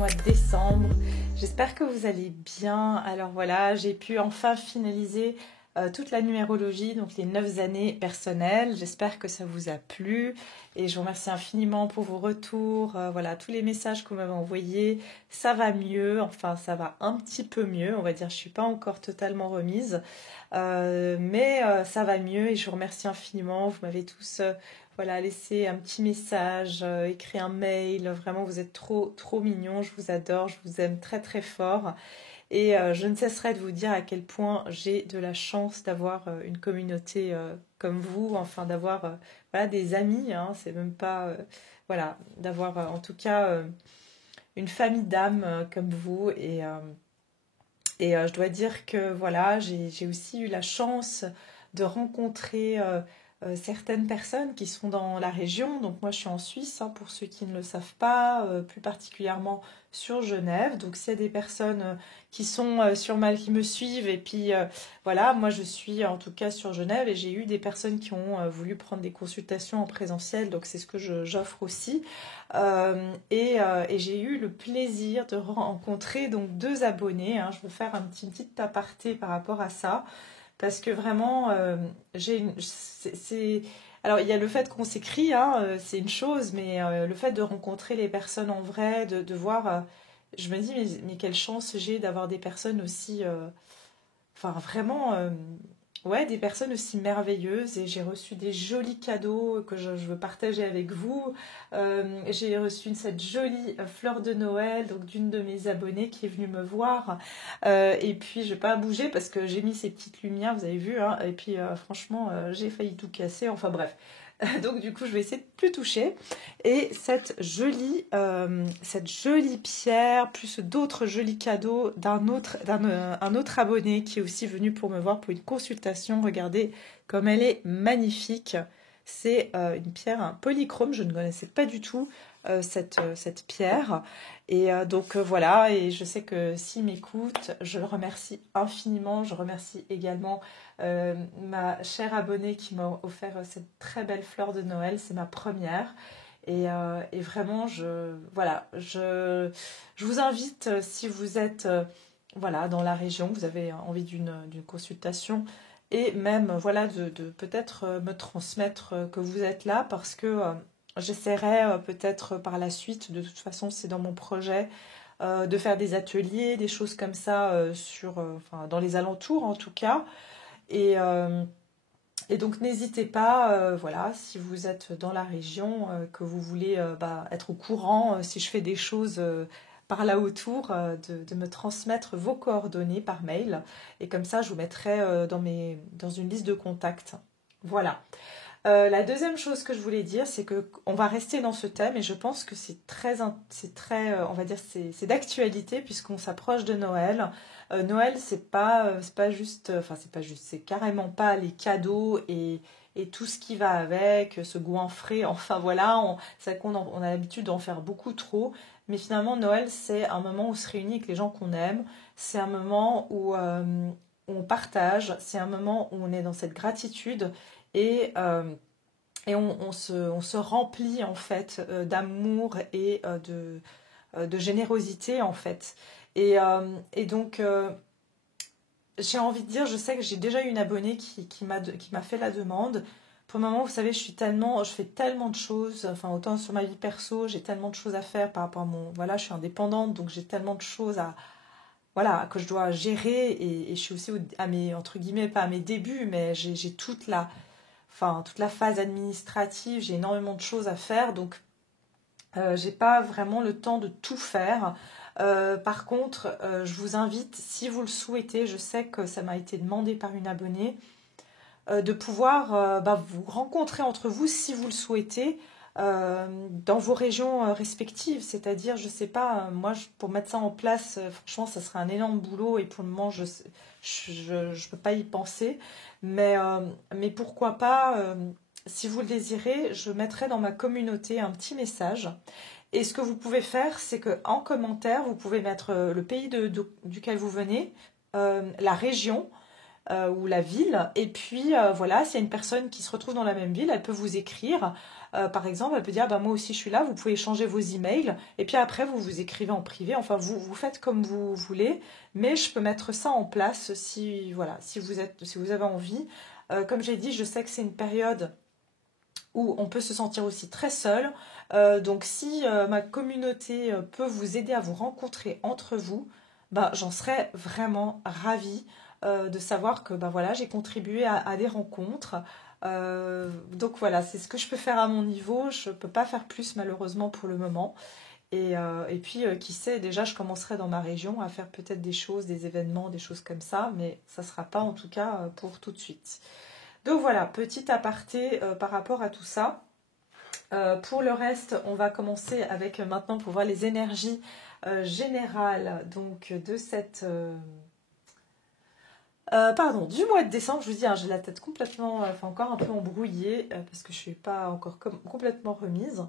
mois de décembre. J'espère que vous allez bien. Alors voilà, j'ai pu enfin finaliser toute la numérologie, donc les 9 années personnelles. J'espère que ça vous a plu et je vous remercie infiniment pour vos retours. Voilà, tous les messages que vous m'avez envoyés, ça va mieux. Enfin, ça va un petit peu mieux. On va dire, je suis pas encore totalement remise, mais ça va mieux et je vous remercie infiniment. Vous m'avez tous voilà, laissé un petit message, écrit un mail. Vraiment, vous êtes trop, trop mignons. Je vous adore, je vous aime très, très fort. Et je ne cesserai de vous dire à quel point j'ai de la chance d'avoir une communauté comme vous, enfin d'avoir voilà, des amis, hein, c'est même pas... voilà, d'avoir en tout cas une famille d'âmes comme vous. Et je dois dire que voilà, j'ai aussi eu la chance de rencontrer certaines personnes qui sont dans la région. Donc moi je suis en Suisse, hein, pour ceux qui ne le savent pas, plus particulièrement sur Genève. Donc s'il y a des personnes qui sont sur Mal qui me suivent, et puis voilà, moi je suis en tout cas sur Genève et j'ai eu des personnes qui ont voulu prendre des consultations en présentiel. Donc c'est ce que j'offre aussi. Et j'ai eu le plaisir de rencontrer donc deux abonnés, hein. Je veux faire une petite aparté par rapport à ça parce que vraiment alors il y a le fait qu'on s'écrit, hein, c'est une chose, mais le fait de rencontrer les personnes en vrai, de voir, je me dis mais quelle chance j'ai d'avoir des personnes aussi enfin vraiment ouais, des personnes aussi merveilleuses, et j'ai reçu des jolis cadeaux que je veux partager avec vous. J'ai reçu cette jolie fleur de Noël donc d'une de mes abonnées qui est venue me voir. Et puis je vais pas bouger parce que j'ai mis ces petites lumières, vous avez vu, hein, et puis franchement j'ai failli tout casser, enfin bref. Donc du coup je vais essayer de plus toucher. Et cette jolie pierre, plus d'autres jolis cadeaux un autre abonné qui est aussi venu pour me voir pour une consultation. Regardez comme elle est magnifique. C'est une pierre, un polychrome, je ne connaissais pas du tout cette pierre. Et donc voilà, et je sais que s'il m'écoute, je le remercie infiniment. Je remercie également ma chère abonnée qui m'a offert cette très belle fleur de Noël. C'est ma première. Et vraiment, je vous invite, si vous êtes voilà, dans la région, vous avez envie d'une consultation, et même voilà, de peut-être me transmettre que vous êtes là, parce que j'essaierai peut-être par la suite, de toute façon c'est dans mon projet, de faire des ateliers, des choses comme ça enfin, dans les alentours en tout cas. Et, euh, et donc n'hésitez pas, voilà, si vous êtes dans la région, que vous voulez être au courant, si je fais des choses par là autour, de me transmettre vos coordonnées par mail. Et comme ça, je vous mettrai dans une liste de contacts. Voilà. La deuxième chose que je voulais dire, c'est que on va rester dans ce thème, et je pense que c'est très, on va dire, c'est d'actualité puisqu'on s'approche de Noël. Noël, c'est pas juste, enfin c'est pas juste, c'est carrément pas les cadeaux et tout ce qui va avec, ce goinfré. Enfin voilà, c'est qu'on on a l'habitude d'en faire beaucoup trop, mais finalement Noël, c'est un moment où on se réunit avec les gens qu'on aime. C'est un moment où on partage, c'est un moment où on est dans cette gratitude. Et, on se remplit en fait d'amour et de générosité en fait. Et donc j'ai envie de dire, je sais que j'ai déjà eu une abonnée qui m'a fait la demande. Pour le moment, vous savez, je fais tellement de choses, enfin autant sur ma vie perso, j'ai tellement de choses à faire par rapport à voilà, je suis indépendante, donc j'ai tellement de choses voilà, que je dois gérer, et je suis aussi à mes, entre guillemets, pas à mes débuts, mais j'ai toute la phase administrative, j'ai énormément de choses à faire, donc j'ai pas vraiment le temps de tout faire. Par contre, je vous invite, si vous le souhaitez, je sais que ça m'a été demandé par une abonnée, de pouvoir vous rencontrer entre vous si vous le souhaitez, dans vos régions respectives. C'est-à-dire, je sais pas, moi pour mettre ça en place, franchement ça serait un énorme boulot, et pour le moment je peux pas y penser, mais pourquoi pas, si vous le désirez, je mettrai dans ma communauté un petit message. Et ce que vous pouvez faire, c'est que en commentaire, vous pouvez mettre le pays duquel vous venez, la région, ou la ville. Et puis voilà, s'il y a une personne qui se retrouve dans la même ville, elle peut vous écrire. Par exemple, elle peut dire, bah, moi aussi je suis là, vous pouvez échanger vos emails. Et puis après, vous vous écrivez en privé. Enfin, vous faites comme vous voulez. Mais je peux mettre ça en place si, voilà, si vous avez envie. Comme j'ai dit, je sais que c'est une période où on peut se sentir aussi très seul. Donc si ma communauté peut vous aider à vous rencontrer entre vous, bah, j'en serais vraiment ravie de savoir que bah, voilà, j'ai contribué à des rencontres. Donc voilà, c'est ce que je peux faire à mon niveau. Je ne peux pas faire plus malheureusement pour le moment. Et puis, qui sait, déjà, je commencerai dans ma région à faire peut-être des choses, des événements, des choses comme ça, mais ça ne sera pas en tout cas pour tout de suite. Donc voilà, petit aparté par rapport à tout ça. Pour le reste, on va commencer avec maintenant pour voir les énergies générales donc de cette du mois de décembre. Je vous dis, hein, j'ai la tête complètement, enfin encore un peu embrouillée parce que je suis pas encore complètement remise.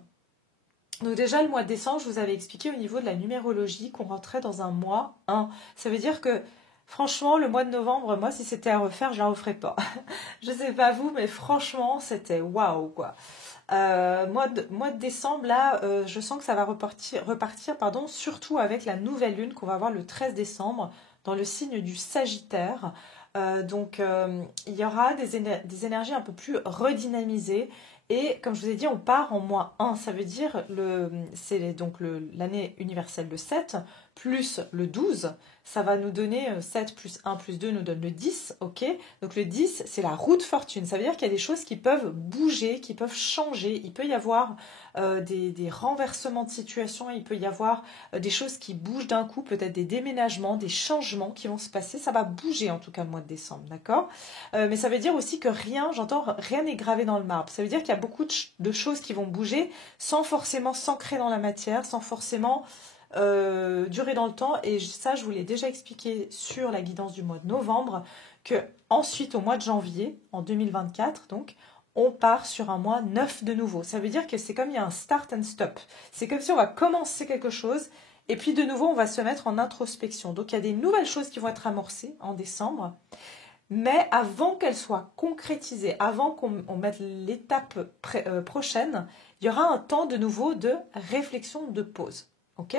Donc déjà le mois de décembre, je vous avais expliqué au niveau de la numérologie qu'on rentrait dans un mois 1. Ça veut dire que franchement, le mois de novembre, moi si c'était à refaire, je la referais pas. Je sais pas vous, mais franchement, c'était waouh quoi. Mois de décembre, là, je sens que ça va repartir pardon, surtout avec la nouvelle lune qu'on va avoir le 13 décembre dans le signe du Sagittaire. Il y aura des énergies un peu plus redynamisées. Et comme je vous ai dit, on part en mois 1. Ça veut dire, c'est donc l'année universelle le 7, plus le 12. Ça va nous donner 7 plus 1 plus 2 nous donne le 10, ok? Donc le 10, c'est la roue de fortune. Ça veut dire qu'il y a des choses qui peuvent bouger, qui peuvent changer. Il peut y avoir des renversements de situation, il peut y avoir des choses qui bougent d'un coup, peut-être des déménagements, des changements qui vont se passer. Ça va bouger en tout cas le mois de décembre, d'accord? Mais ça veut dire aussi que rien n'est gravé dans le marbre. Ça veut dire qu'il y a beaucoup de choses qui vont bouger sans forcément s'ancrer dans la matière, sans forcément durer dans le temps. Et ça, je vous l'ai déjà expliqué sur la guidance du mois de novembre, que ensuite, au mois de janvier, en 2024, donc, on part sur un mois 9 de nouveau. Ça veut dire que c'est comme il y a un start and stop. C'est comme si on va commencer quelque chose et puis de nouveau, on va se mettre en introspection. Donc, il y a des nouvelles choses qui vont être amorcées en décembre. Mais avant qu'elles soient concrétisées, avant qu'on mette l'étape prochaine, il y aura un temps de nouveau de réflexion, de pause. Ok?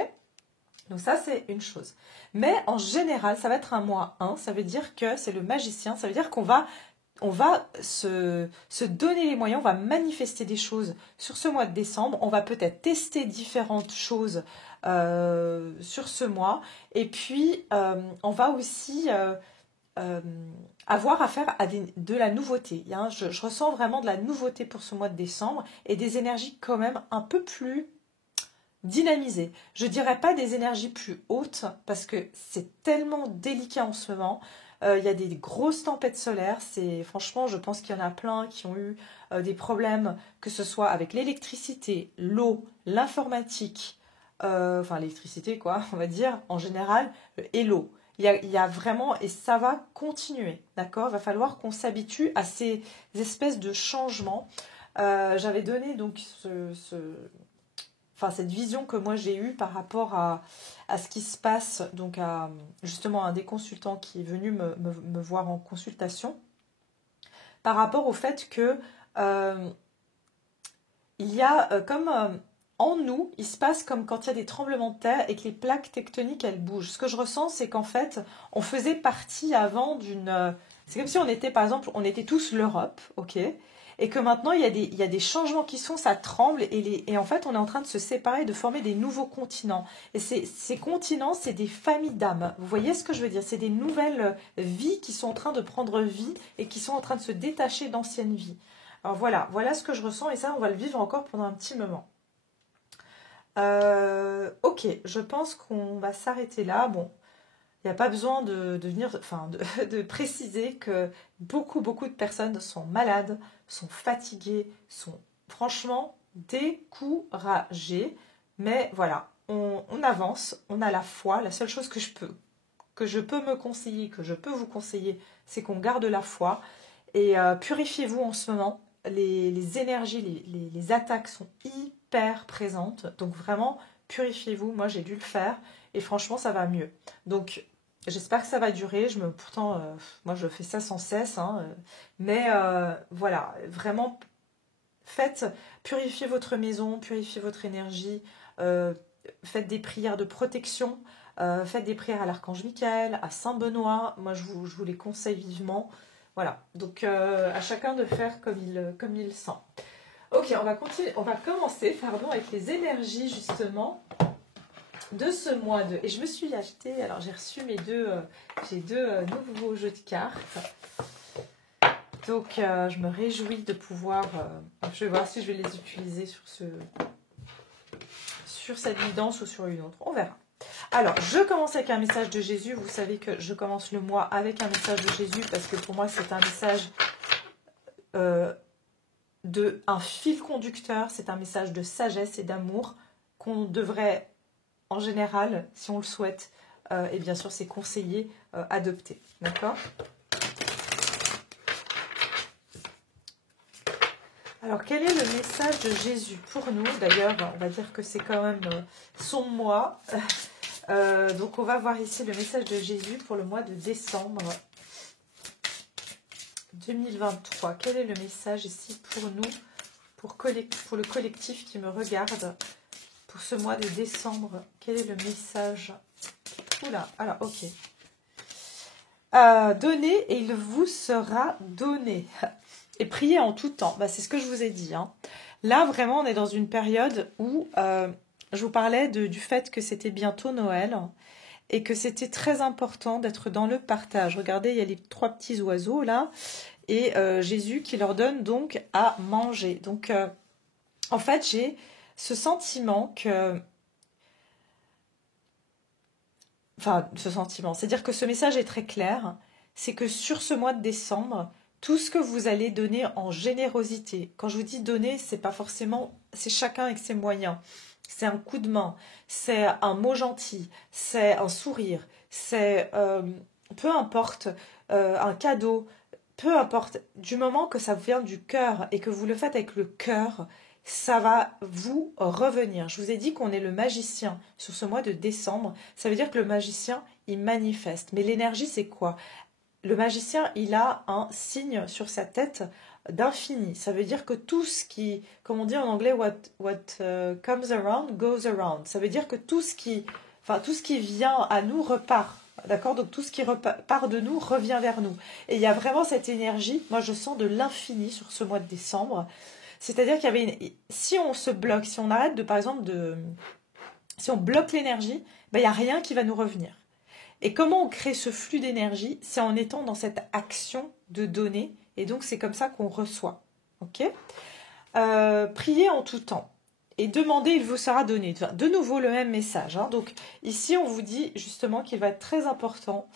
Donc ça, c'est une chose. Mais en général, ça va être un mois 1. Ça veut dire que c'est le magicien. Ça veut dire qu'on va se donner les moyens, on va manifester des choses sur ce mois de décembre. On va peut-être tester différentes choses sur ce mois. Et puis, on va aussi avoir affaire à de la nouveauté. Je ressens vraiment de la nouveauté pour ce mois de décembre et des énergies quand même un peu plus dynamisées. Je dirais pas des énergies plus hautes parce que c'est tellement délicat en ce moment. Il y a des grosses tempêtes solaires. Franchement, je pense qu'il y en a plein qui ont eu des problèmes, que ce soit avec l'électricité, l'eau, l'informatique, enfin l'électricité quoi, on va dire en général, et l'eau. Il y a vraiment, et ça va continuer, d'accord? Il va falloir qu'on s'habitue à ces espèces de changements. J'avais donné donc cette vision que moi j'ai eue par rapport à ce qui se passe, donc justement un des consultants qui est venu me voir en consultation, par rapport au fait que il y a comme en nous, il se passe comme quand il y a des tremblements de terre et que les plaques tectoniques, elles bougent. Ce que je ressens, c'est qu'en fait, on faisait partie avant d'une... C'est comme si on était, par exemple, on était tous l'Europe, ok? Et que maintenant, il y a des changements qui sont, ça tremble, et en fait, on est en train de se séparer, de former des nouveaux continents. Et ces continents, c'est des familles d'âmes. Vous voyez ce que je veux dire? C'est des nouvelles vies qui sont en train de prendre vie et qui sont en train de se détacher d'anciennes vies. Alors voilà ce que je ressens, et ça, on va le vivre encore pendant un petit moment. Ok, je pense qu'on va s'arrêter là. Bon, il n'y a pas besoin de préciser que beaucoup de personnes sont malades, sont fatiguées, sont franchement découragées. Mais voilà, on avance, on a la foi. La seule chose que je peux me conseiller, que je peux vous conseiller, c'est qu'on garde la foi. Et purifiez-vous en ce moment. Les énergies, les attaques sont hyper présentes. Donc vraiment, purifiez-vous. Moi, j'ai dû le faire. Et franchement, ça va mieux. Donc, J'espère que ça va durer. Pourtant, moi, je fais ça sans cesse. Hein, mais voilà, vraiment, purifiez votre maison, purifiez votre énergie. Faites des prières de protection. Faites des prières à l'archange Michael, à Saint Benoît. Moi, je vous les conseille vivement. Voilà, donc à chacun de faire comme il sent. Ok, on va commencer avec les énergies justement de ce mois de... Et je me suis acheté, alors j'ai reçu j'ai deux nouveaux jeux de cartes. Donc je me réjouis de pouvoir... je vais voir si je vais les utiliser sur cette guidance ou sur une autre. On verra. Alors, je commence avec un message de Jésus. Vous savez que je commence le mois avec un message de Jésus parce que pour moi, c'est un message un fil conducteur. C'est un message de sagesse et d'amour qu'on devrait, en général, si on le souhaite, et bien sûr, c'est conseillé, adopter. D'accord ? Alors, quel est le message de Jésus pour nous ? D'ailleurs, on va dire que c'est quand même son mois. Donc, on va voir ici le message de Jésus pour le mois de décembre 2023. Quel est le message ici pour nous, pour le collectif qui me regarde, pour ce mois de décembre? Quel est le message? Oula, alors, ok. Donnez et il vous sera donné. Et priez en tout temps. Bah, c'est ce que je vous ai dit. Hein. Là, vraiment, on est dans une période où je vous parlais du fait que c'était bientôt Noël et que c'était très important d'être dans le partage. Regardez, il y a les 3 petits oiseaux là et Jésus qui leur donne donc à manger. Donc, en fait, j'ai ce sentiment que... Enfin, ce sentiment, c'est-à-dire que ce message est très clair. C'est que sur ce mois de décembre... Tout ce que vous allez donner en générosité, quand je vous dis donner, c'est pas forcément, c'est chacun avec ses moyens. C'est un coup de main, c'est un mot gentil, c'est un sourire, c'est peu importe, un cadeau, peu importe, du moment que ça vient du cœur et que vous le faites avec le cœur, ça va vous revenir. Je vous ai dit qu'on est le magicien sur ce mois de décembre. Ça veut dire que le magicien, il manifeste. Mais l'énergie, c'est quoi ? Le magicien, il a un signe sur sa tête d'infini. Ça veut dire que tout ce qui, comme on dit en anglais, what comes around goes around. Ça veut dire que tout ce qui vient à nous repart. D'accord ? Donc tout ce qui part de nous revient vers nous. Et il y a vraiment cette énergie, moi je sens de l'infini sur ce mois de décembre. C'est-à-dire qu'il y avait si on se bloque, si on arrête de, par exemple, si on bloque l'énergie, ben, il n'y a rien qui va nous revenir. Et comment on crée ce flux d'énergie? C'est en étant dans cette action de donner. Et donc, c'est comme ça qu'on reçoit. Ok? Priez en tout temps. Et demandez, il vous sera donné. De nouveau, le même message. Hein. Donc, ici, on vous dit justement qu'il va être très important.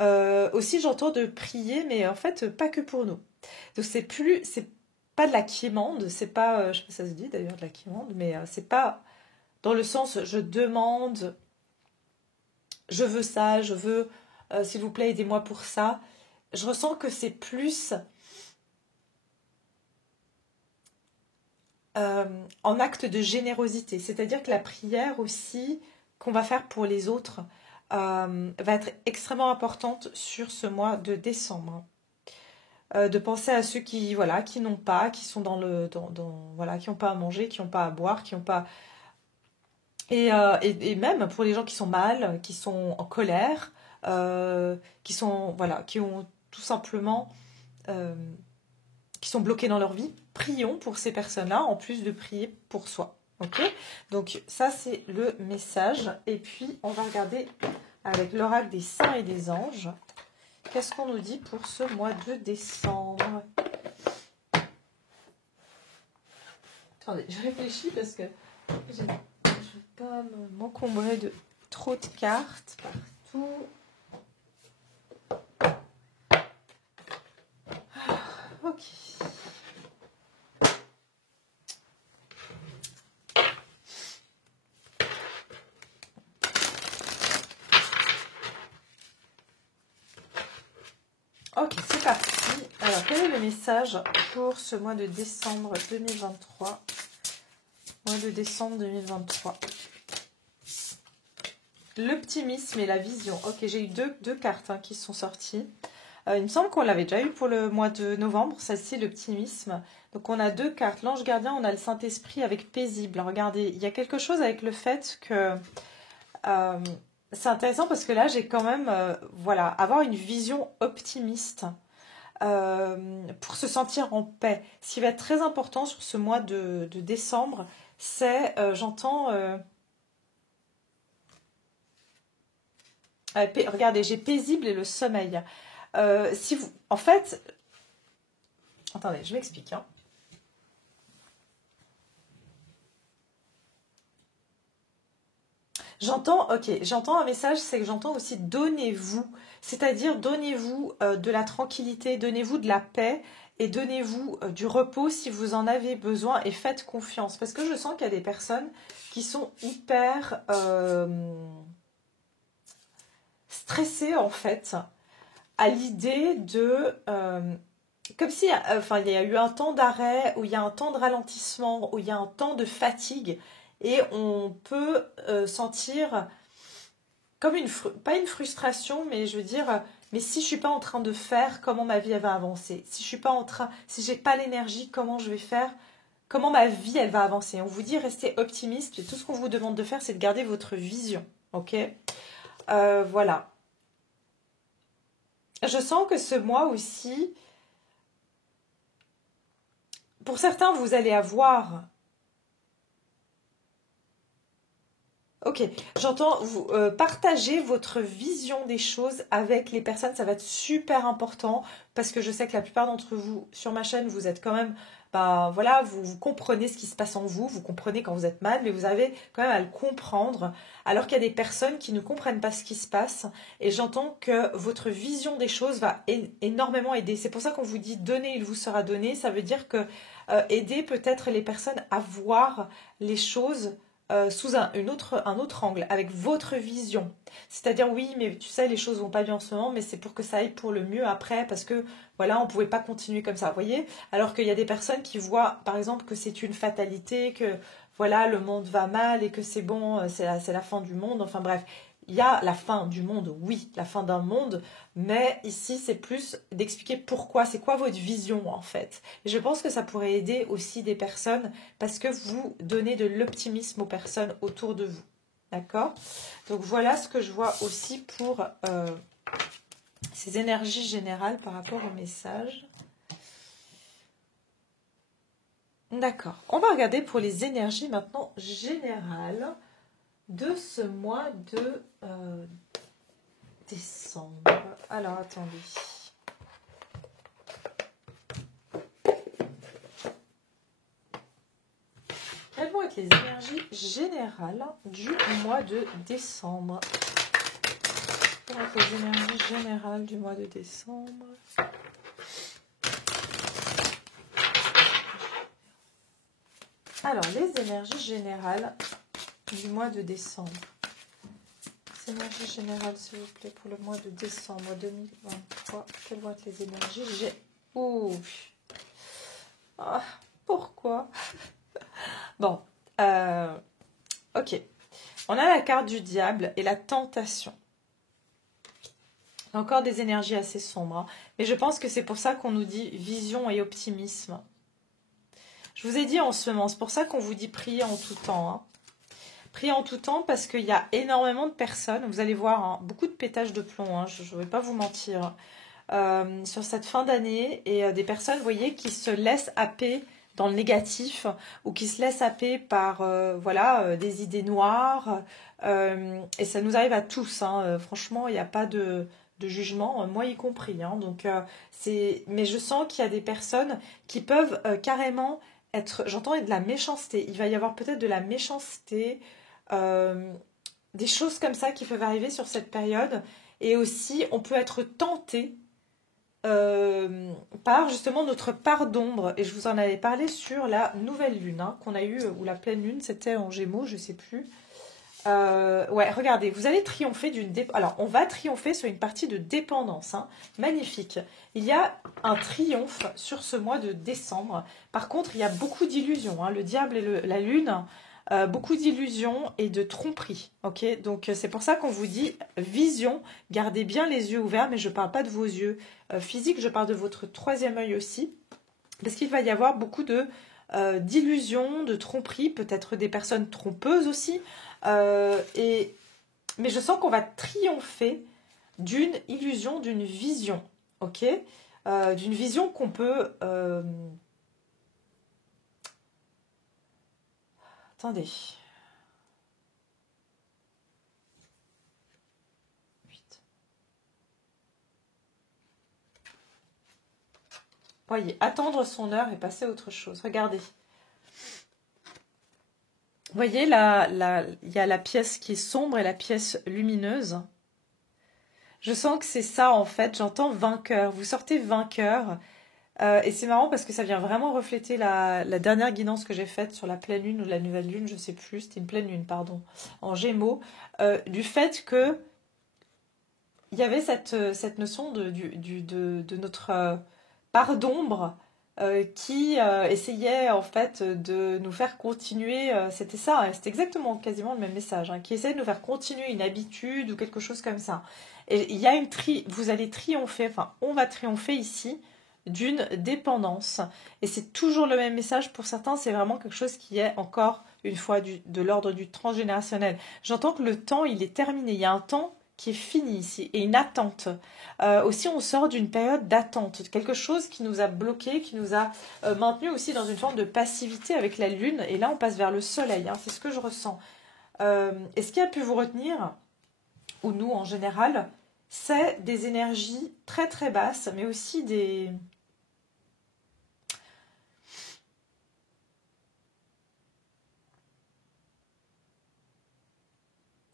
Aussi, j'entends de prier, mais en fait, pas que pour nous. Donc, c'est pas de la quémande. C'est pas, je sais pas si ça se dit d'ailleurs de la quémande, mais c'est pas dans le sens, je demande... Je veux ça, je veux, s'il vous plaît, aidez-moi pour ça. Je ressens que c'est plus en acte de générosité. C'est-à-dire que la prière aussi qu'on va faire pour les autres va être extrêmement importante sur ce mois de décembre. De penser à ceux qui n'ont pas, qui sont qui n'ont pas à manger, qui n'ont pas à boire, qui n'ont pas... Et même pour les gens qui sont mal, qui sont en colère, qui ont tout simplement, qui sont bloqués dans leur vie, prions pour ces personnes-là, en plus de prier pour soi. Ok ? Donc ça, c'est le message. Et puis, on va regarder avec l'oracle des saints et des anges. Qu'est-ce qu'on nous dit pour ce mois de décembre ? Attendez, je réfléchis parce que... je ne veux pas m'encombrer de trop de cartes partout. Ok. Ok, c'est parti. Alors, quel est le message pour ce mois de décembre 2023 ? Mois de décembre 2023. L'optimisme et la vision. Ok, j'ai eu deux cartes qui sont sorties. Il me semble qu'on l'avait déjà eu pour le mois de novembre, celle-ci, l'optimisme. Donc on a deux cartes. L'ange gardien, on a le Saint-Esprit avec paisible. Regardez, il y a quelque chose avec le fait que... c'est intéressant parce que là, j'ai quand même... voilà, avoir une vision optimiste pour se sentir en paix. Ce qui va être très important sur ce mois de décembre, c'est, j'entends... regardez, j'ai paisible et le sommeil. Si vous, en fait, attendez, je m'explique. J'entends, ok, j'entends un message, c'est que j'entends aussi donnez-vous, c'est-à-dire donnez-vous de la tranquillité, donnez-vous de la paix et donnez-vous du repos si vous en avez besoin et faites confiance. Parce que je sens qu'il y a des personnes qui sont hyper stressées en fait à l'idée de... comme si enfin, il y a eu un temps d'arrêt, où il y a un temps de ralentissement, où il y a un temps de fatigue, et on peut sentir comme pas une frustration, mais je veux dire, mais si je suis pas en train de faire, comment ma vie elle va avancer? Si je suis pas en train, si j'ai pas l'énergie, comment je vais faire? Comment ma vie elle va avancer? On vous dit restez optimiste, et tout ce qu'on vous demande de faire, c'est de garder votre vision, ok? Voilà. Je sens que ce mois aussi, pour certains, vous allez avoir... Ok, j'entends vous partager votre vision des choses avec les personnes, ça va être super important parce que je sais que la plupart d'entre vous sur ma chaîne, vous êtes quand même, bah voilà, vous comprenez ce qui se passe en vous, vous comprenez quand vous êtes mal, mais vous avez quand même à le comprendre, alors qu'il y a des personnes qui ne comprennent pas ce qui se passe et j'entends que votre vision des choses va énormément aider. C'est pour ça qu'on vous dit donner, il vous sera donné, ça veut dire que aider peut-être les personnes à voir les choses sous un autre angle, avec votre vision. C'est-à-dire, oui, mais tu sais, les choses vont pas bien en ce moment, mais c'est pour que ça aille pour le mieux après, parce que, voilà, on pouvait pas continuer comme ça, vous voyez? Alors qu'il y a des personnes qui voient, par exemple, que c'est une fatalité, que, voilà, le monde va mal et que c'est bon, c'est la fin du monde, enfin bref. Il y a la fin du monde, oui, la fin d'un monde, mais ici, c'est plus d'expliquer pourquoi, c'est quoi votre vision, en fait. Et je pense que ça pourrait aider aussi des personnes parce que vous donnez de l'optimisme aux personnes autour de vous. D'accord? Donc voilà ce que je vois aussi pour ces énergies générales par rapport au message. D'accord. On va regarder pour les énergies maintenant générales de ce mois de décembre. Alors attendez. Quelles vont être les énergies générales du mois de décembre? Quelles vont être les énergies générales du mois de décembre? Alors, les énergies générales du mois de décembre. Les énergies générales, s'il vous plaît, pour le mois de décembre 2023. Quelles vont être les énergies? Ouh. Ah, pourquoi? Bon, ok. On a la carte du diable et la tentation. Encore des énergies assez sombres. Hein. Mais je pense que c'est pour ça qu'on nous dit vision et optimisme. Je vous ai dit en ce moment, c'est pour ça qu'on vous dit prier en tout temps. Hein. Prier en tout temps parce qu'il y a énormément de personnes. Vous allez voir, hein, beaucoup de pétage de plomb, hein, je ne vais pas vous mentir. Sur cette fin d'année. Et des personnes, vous voyez, qui se laissent happer dans le négatif ou qui se laissent happer par voilà, des idées noires. Et ça nous arrive à tous. Hein. Franchement, il n'y a pas de jugement, moi y compris. Hein. Donc, mais je sens qu'il y a des personnes qui peuvent carrément être... J'entends de la méchanceté. Il va y avoir peut-être de la méchanceté, des choses comme ça qui peuvent arriver sur cette période. Et aussi, on peut être tenté par justement notre part d'ombre. Et je vous en avais parlé sur la nouvelle lune hein, qu'on a eue, ou la pleine lune, c'était en Gémeaux, je sais plus. Ouais, regardez, vous allez triompher d'une... Alors, on va triompher sur une partie de dépendance. Hein, magnifique. Il y a un triomphe sur ce mois de décembre. Par contre, il y a beaucoup d'illusions. Hein, le diable et la lune, beaucoup d'illusions et de tromperies. Ok, donc c'est pour ça qu'on vous dit vision, gardez bien les yeux ouverts, mais je ne parle pas de vos yeux physiques, je parle de votre troisième œil aussi, parce qu'il va y avoir beaucoup d'illusions, de tromperies, peut-être des personnes trompeuses aussi, mais je sens qu'on va triompher d'une illusion, d'une vision, ok, d'une vision qu'on peut... Attendez. 8. Voyez, attendre son heure et passer à autre chose. Regardez. Vous voyez, il y a la pièce qui est sombre et la pièce lumineuse. Je sens que c'est ça, en fait. J'entends vainqueur. Vous sortez vainqueur. Et c'est marrant parce que ça vient vraiment refléter la dernière guidance que j'ai faite sur la pleine lune ou la nouvelle lune, je ne sais plus, c'était une pleine lune, pardon, en Gémeaux, du fait que il y avait cette notion de notre part d'ombre qui essayait en fait de nous faire continuer, c'était ça, hein, c'était exactement quasiment le même message, hein, qui essayait de nous faire continuer une habitude ou quelque chose comme ça. Et il y a vous allez triompher, enfin on va triompher ici d'une dépendance. Et c'est toujours le même message pour certains, c'est vraiment quelque chose qui est encore une fois de l'ordre du transgénérationnel. J'entends que le temps, il est terminé. Il y a un temps qui est fini ici et une attente. Aussi, on sort d'une période d'attente, quelque chose qui nous a bloqués, qui nous a maintenus aussi dans une forme de passivité avec la lune. Et là, on passe vers le soleil, hein, c'est ce que je ressens. Et ce qui a pu vous retenir, ou nous en général, c'est des énergies très très basses, mais aussi des...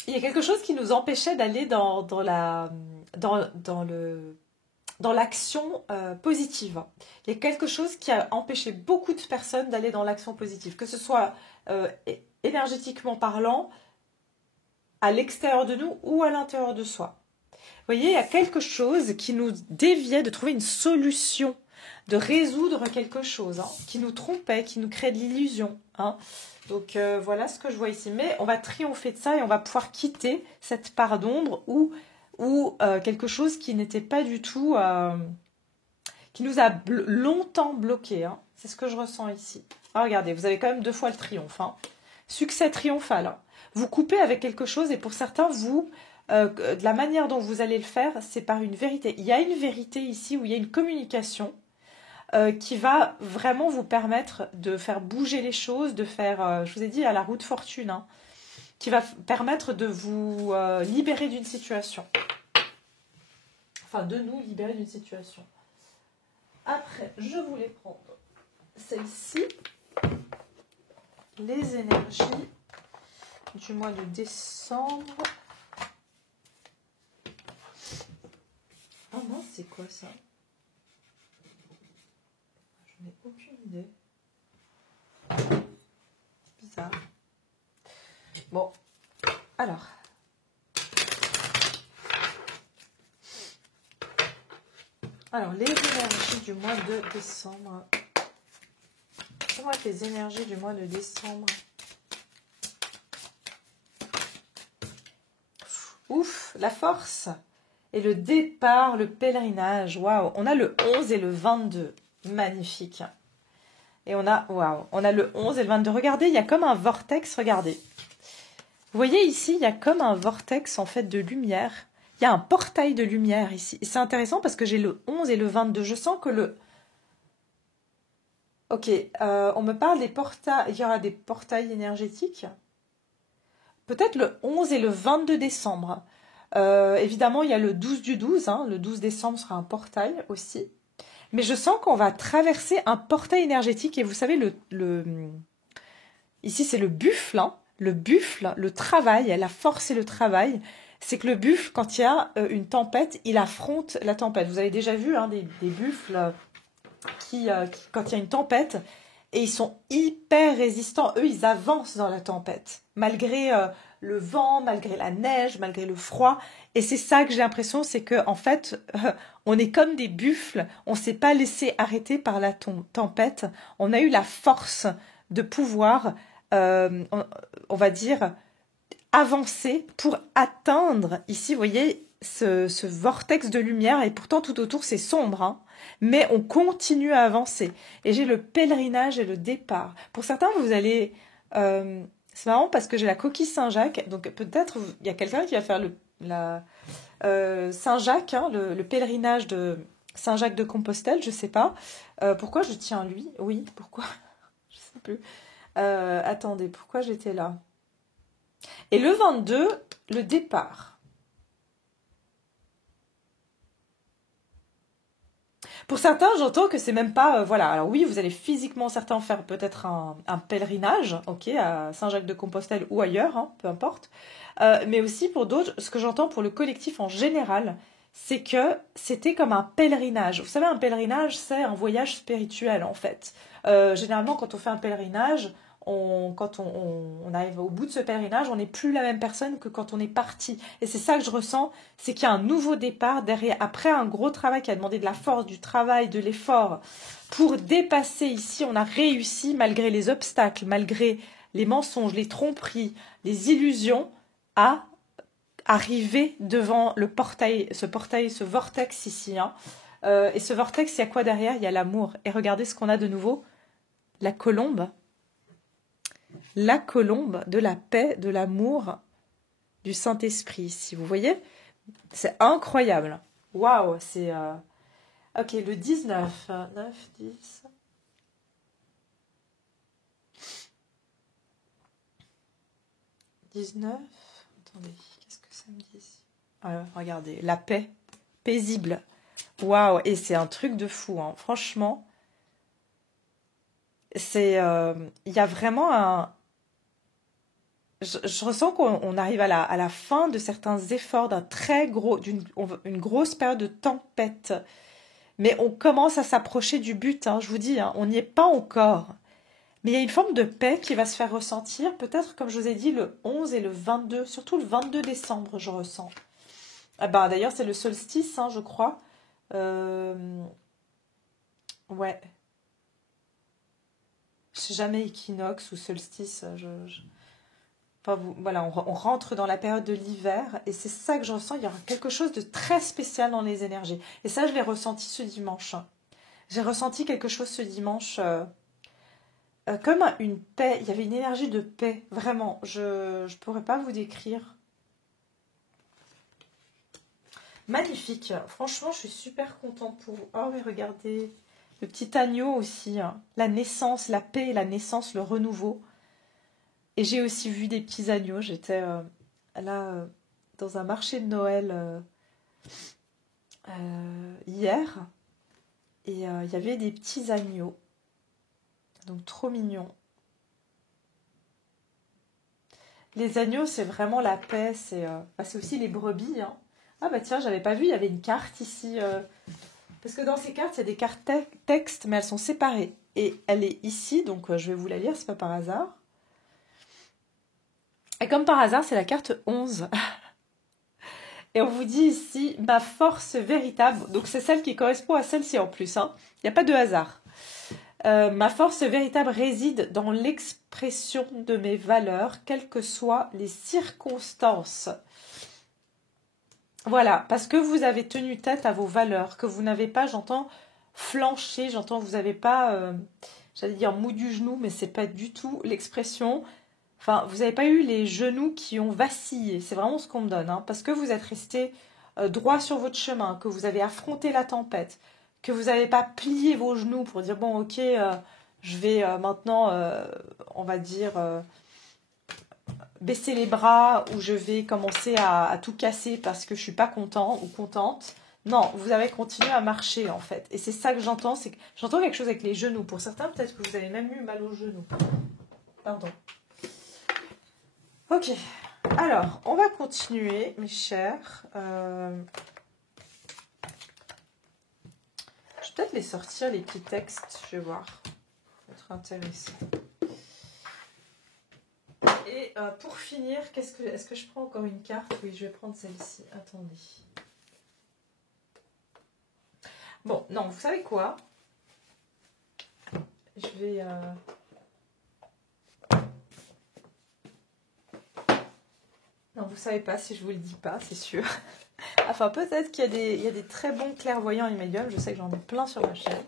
Il y a quelque chose qui nous empêchait d'aller dans l'action positive. Il y a quelque chose qui a empêché beaucoup de personnes d'aller dans l'action positive, que ce soit énergétiquement parlant, à l'extérieur de nous ou à l'intérieur de soi. Vous voyez, il y a quelque chose qui nous déviait de trouver une solution, de résoudre quelque chose, hein, qui nous trompait, qui nous créait de l'illusion, hein. Donc voilà ce que je vois ici. Mais on va triompher de ça et on va pouvoir quitter cette part d'ombre ou quelque chose qui n'était pas du tout... qui nous a longtemps bloqués, hein. C'est ce que je ressens ici. Ah, regardez, vous avez quand même 2 fois le triomphe, hein. Succès triomphal, hein. Vous coupez avec quelque chose et pour certains, de la manière dont vous allez le faire, c'est par une vérité. Il y a une vérité ici où il y a une communication qui va vraiment vous permettre de faire bouger les choses, de faire, je vous ai dit, à la roue de fortune, hein, qui va permettre de vous libérer d'une situation. Enfin, de nous libérer d'une situation. Après, je voulais prendre celle-ci, les énergies du mois de décembre. Oh non, c'est quoi ça? Je n'ai aucune idée. C'est bizarre. Bon, alors. Alors, les énergies du mois de décembre. On va les énergies du mois de décembre. Ouf, la force. Et le départ, le pèlerinage. Waouh, on a le 11 et le 22. Magnifique. Et on a le 11 et le 22. Regardez, il y a comme un vortex, regardez. Vous voyez ici, il y a comme un vortex en fait de lumière. Il y a un portail de lumière ici. C'est intéressant parce que j'ai le 11 et le 22. Je sens que le... Ok, on me parle des portails. Il y aura des portails énergétiques. Peut-être le 11 et le 22 décembre. Évidemment, il y a le 12 du 12. Hein. Le 12 décembre sera un portail aussi. Mais je sens qu'on va traverser un portail énergétique. Et vous savez, ici, c'est le buffle. Hein. Le buffle, le travail, la force et le travail. C'est que le buffle, quand il y a une tempête, il affronte la tempête. Vous avez déjà vu hein, des buffles qui, quand il y a une tempête, et ils sont hyper résistants. Eux, ils avancent dans la tempête, malgré le vent, malgré la neige, malgré le froid. Et c'est ça que j'ai l'impression, c'est que en fait, on est comme des buffles. On ne s'est pas laissé arrêter par la tempête. On a eu la force de pouvoir on va dire, avancer pour atteindre, ici, vous voyez, ce vortex de lumière, et pourtant tout autour c'est sombre, hein, mais on continue à avancer. Et j'ai le pèlerinage et le départ. Pour certains, vous allez... c'est marrant parce que j'ai la coquille Saint-Jacques, donc peut-être il y a quelqu'un qui va faire Saint-Jacques, hein, le pèlerinage de Saint-Jacques de Compostelle, je sais pas. Pourquoi je tiens lui? Oui, pourquoi? Je sais plus. Attendez, pourquoi j'étais là? Et le 22, le départ. Pour certains, j'entends que c'est même pas... voilà, alors oui, vous allez physiquement, certains faire peut-être un pèlerinage, ok, à Saint-Jacques-de-Compostelle ou ailleurs, hein, peu importe. Mais aussi pour d'autres, ce que j'entends pour le collectif en général, c'est que c'était comme un pèlerinage. Vous savez, un pèlerinage, c'est un voyage spirituel, en fait. Généralement, quand on fait un pèlerinage, quand on arrive au bout de ce pèlerinage, on n'est plus la même personne que quand on est parti. Et c'est ça que je ressens, c'est qu'il y a un nouveau départ derrière, après un gros travail qui a demandé de la force, du travail, de l'effort. Pour dépasser ici, on a réussi, malgré les obstacles, malgré les mensonges, les tromperies, les illusions, à arriver devant le portail, ce vortex ici. Hein. Et ce vortex, il y a quoi derrière? Il y a l'amour. Et regardez ce qu'on a de nouveau. La colombe de la paix, de l'amour, du Saint-Esprit. Si vous voyez, c'est incroyable. Waouh, c'est... Ok, le 19. 9, 10... 19... Attendez, qu'est-ce que ça me dit ici? Regardez, la paix, paisible. Waouh, et c'est un truc de fou, hein. Franchement. C'est... Il y a vraiment un... Je ressens qu'on arrive à la fin de certains efforts d'un très gros, une grosse période de tempête. Mais on commence à s'approcher du but, hein, je vous dis, hein, on n'y est pas encore. Mais il y a une forme de paix qui va se faire ressentir, peut-être, comme je vous ai dit, le 11 et le 22, surtout le 22 décembre, je ressens. Ah bah, d'ailleurs, c'est le solstice, hein, je crois. Ouais. Je sais jamais équinoxe ou solstice. Enfin, voilà, on rentre dans la période de l'hiver et c'est ça que je ressens. Il y aura quelque chose de très spécial dans les énergies. Et ça, je l'ai ressenti ce dimanche. J'ai ressenti quelque chose ce dimanche, comme une paix. Il y avait une énergie de paix, vraiment. Je ne pourrais pas vous décrire. Magnifique. Franchement, je suis super contente pour vous. Oh, mais regardez, le petit agneau aussi. Hein. La naissance, la paix, la naissance, le renouveau. Et j'ai aussi vu des petits agneaux. J'étais là dans un marché de Noël hier. Et il y avait des petits agneaux. Donc trop mignons. Les agneaux, c'est vraiment la paix. C'est aussi les brebis. Hein. Ah bah tiens, j'avais pas vu, il y avait une carte ici. Parce que dans ces cartes, il y a des cartes textes, mais elles sont séparées. Et elle est ici, donc je vais vous la lire, c'est pas par hasard. Et comme par hasard, c'est la carte 11. Et on vous dit ici, ma force véritable. Donc c'est celle qui correspond à celle-ci en plus. Hein. Il n'y a pas de hasard. Ma force véritable réside dans l'expression de mes valeurs, quelles que soient les circonstances. Voilà, parce que vous avez tenu tête à vos valeurs, que vous n'avez pas, j'entends, flanché, j'entends, vous n'avez pas, j'allais dire mou du genou, mais c'est pas du tout l'expression. Enfin, vous n'avez pas eu les genoux qui ont vacillé, c'est vraiment ce qu'on me donne, hein, parce que vous êtes resté droit sur votre chemin, que vous avez affronté la tempête, que vous n'avez pas plié vos genoux pour dire, bon, ok, je vais maintenant, on va dire... baisser les bras ou je vais commencer à tout casser parce que je suis pas content ou contente. Non, vous avez continué à marcher en fait. Et c'est ça que j'entends, c'est que j'entends quelque chose avec les genoux. Pour certains, peut-être que vous avez même eu mal aux genoux. Pardon. Ok. Alors, on va continuer, mes chers. Je vais peut-être les sortir, les petits textes. Je vais voir. Ça va être intéressant. Et pour finir, est-ce que je prends encore une carte? Oui, je vais prendre celle-ci. Attendez. Bon, non, vous savez quoi? Je vais... Non, vous savez pas si je vous le dis pas, c'est sûr. Enfin, peut-être qu'il y a il y a des très bons clairvoyants et médiums. Je sais que j'en ai plein sur ma chaîne.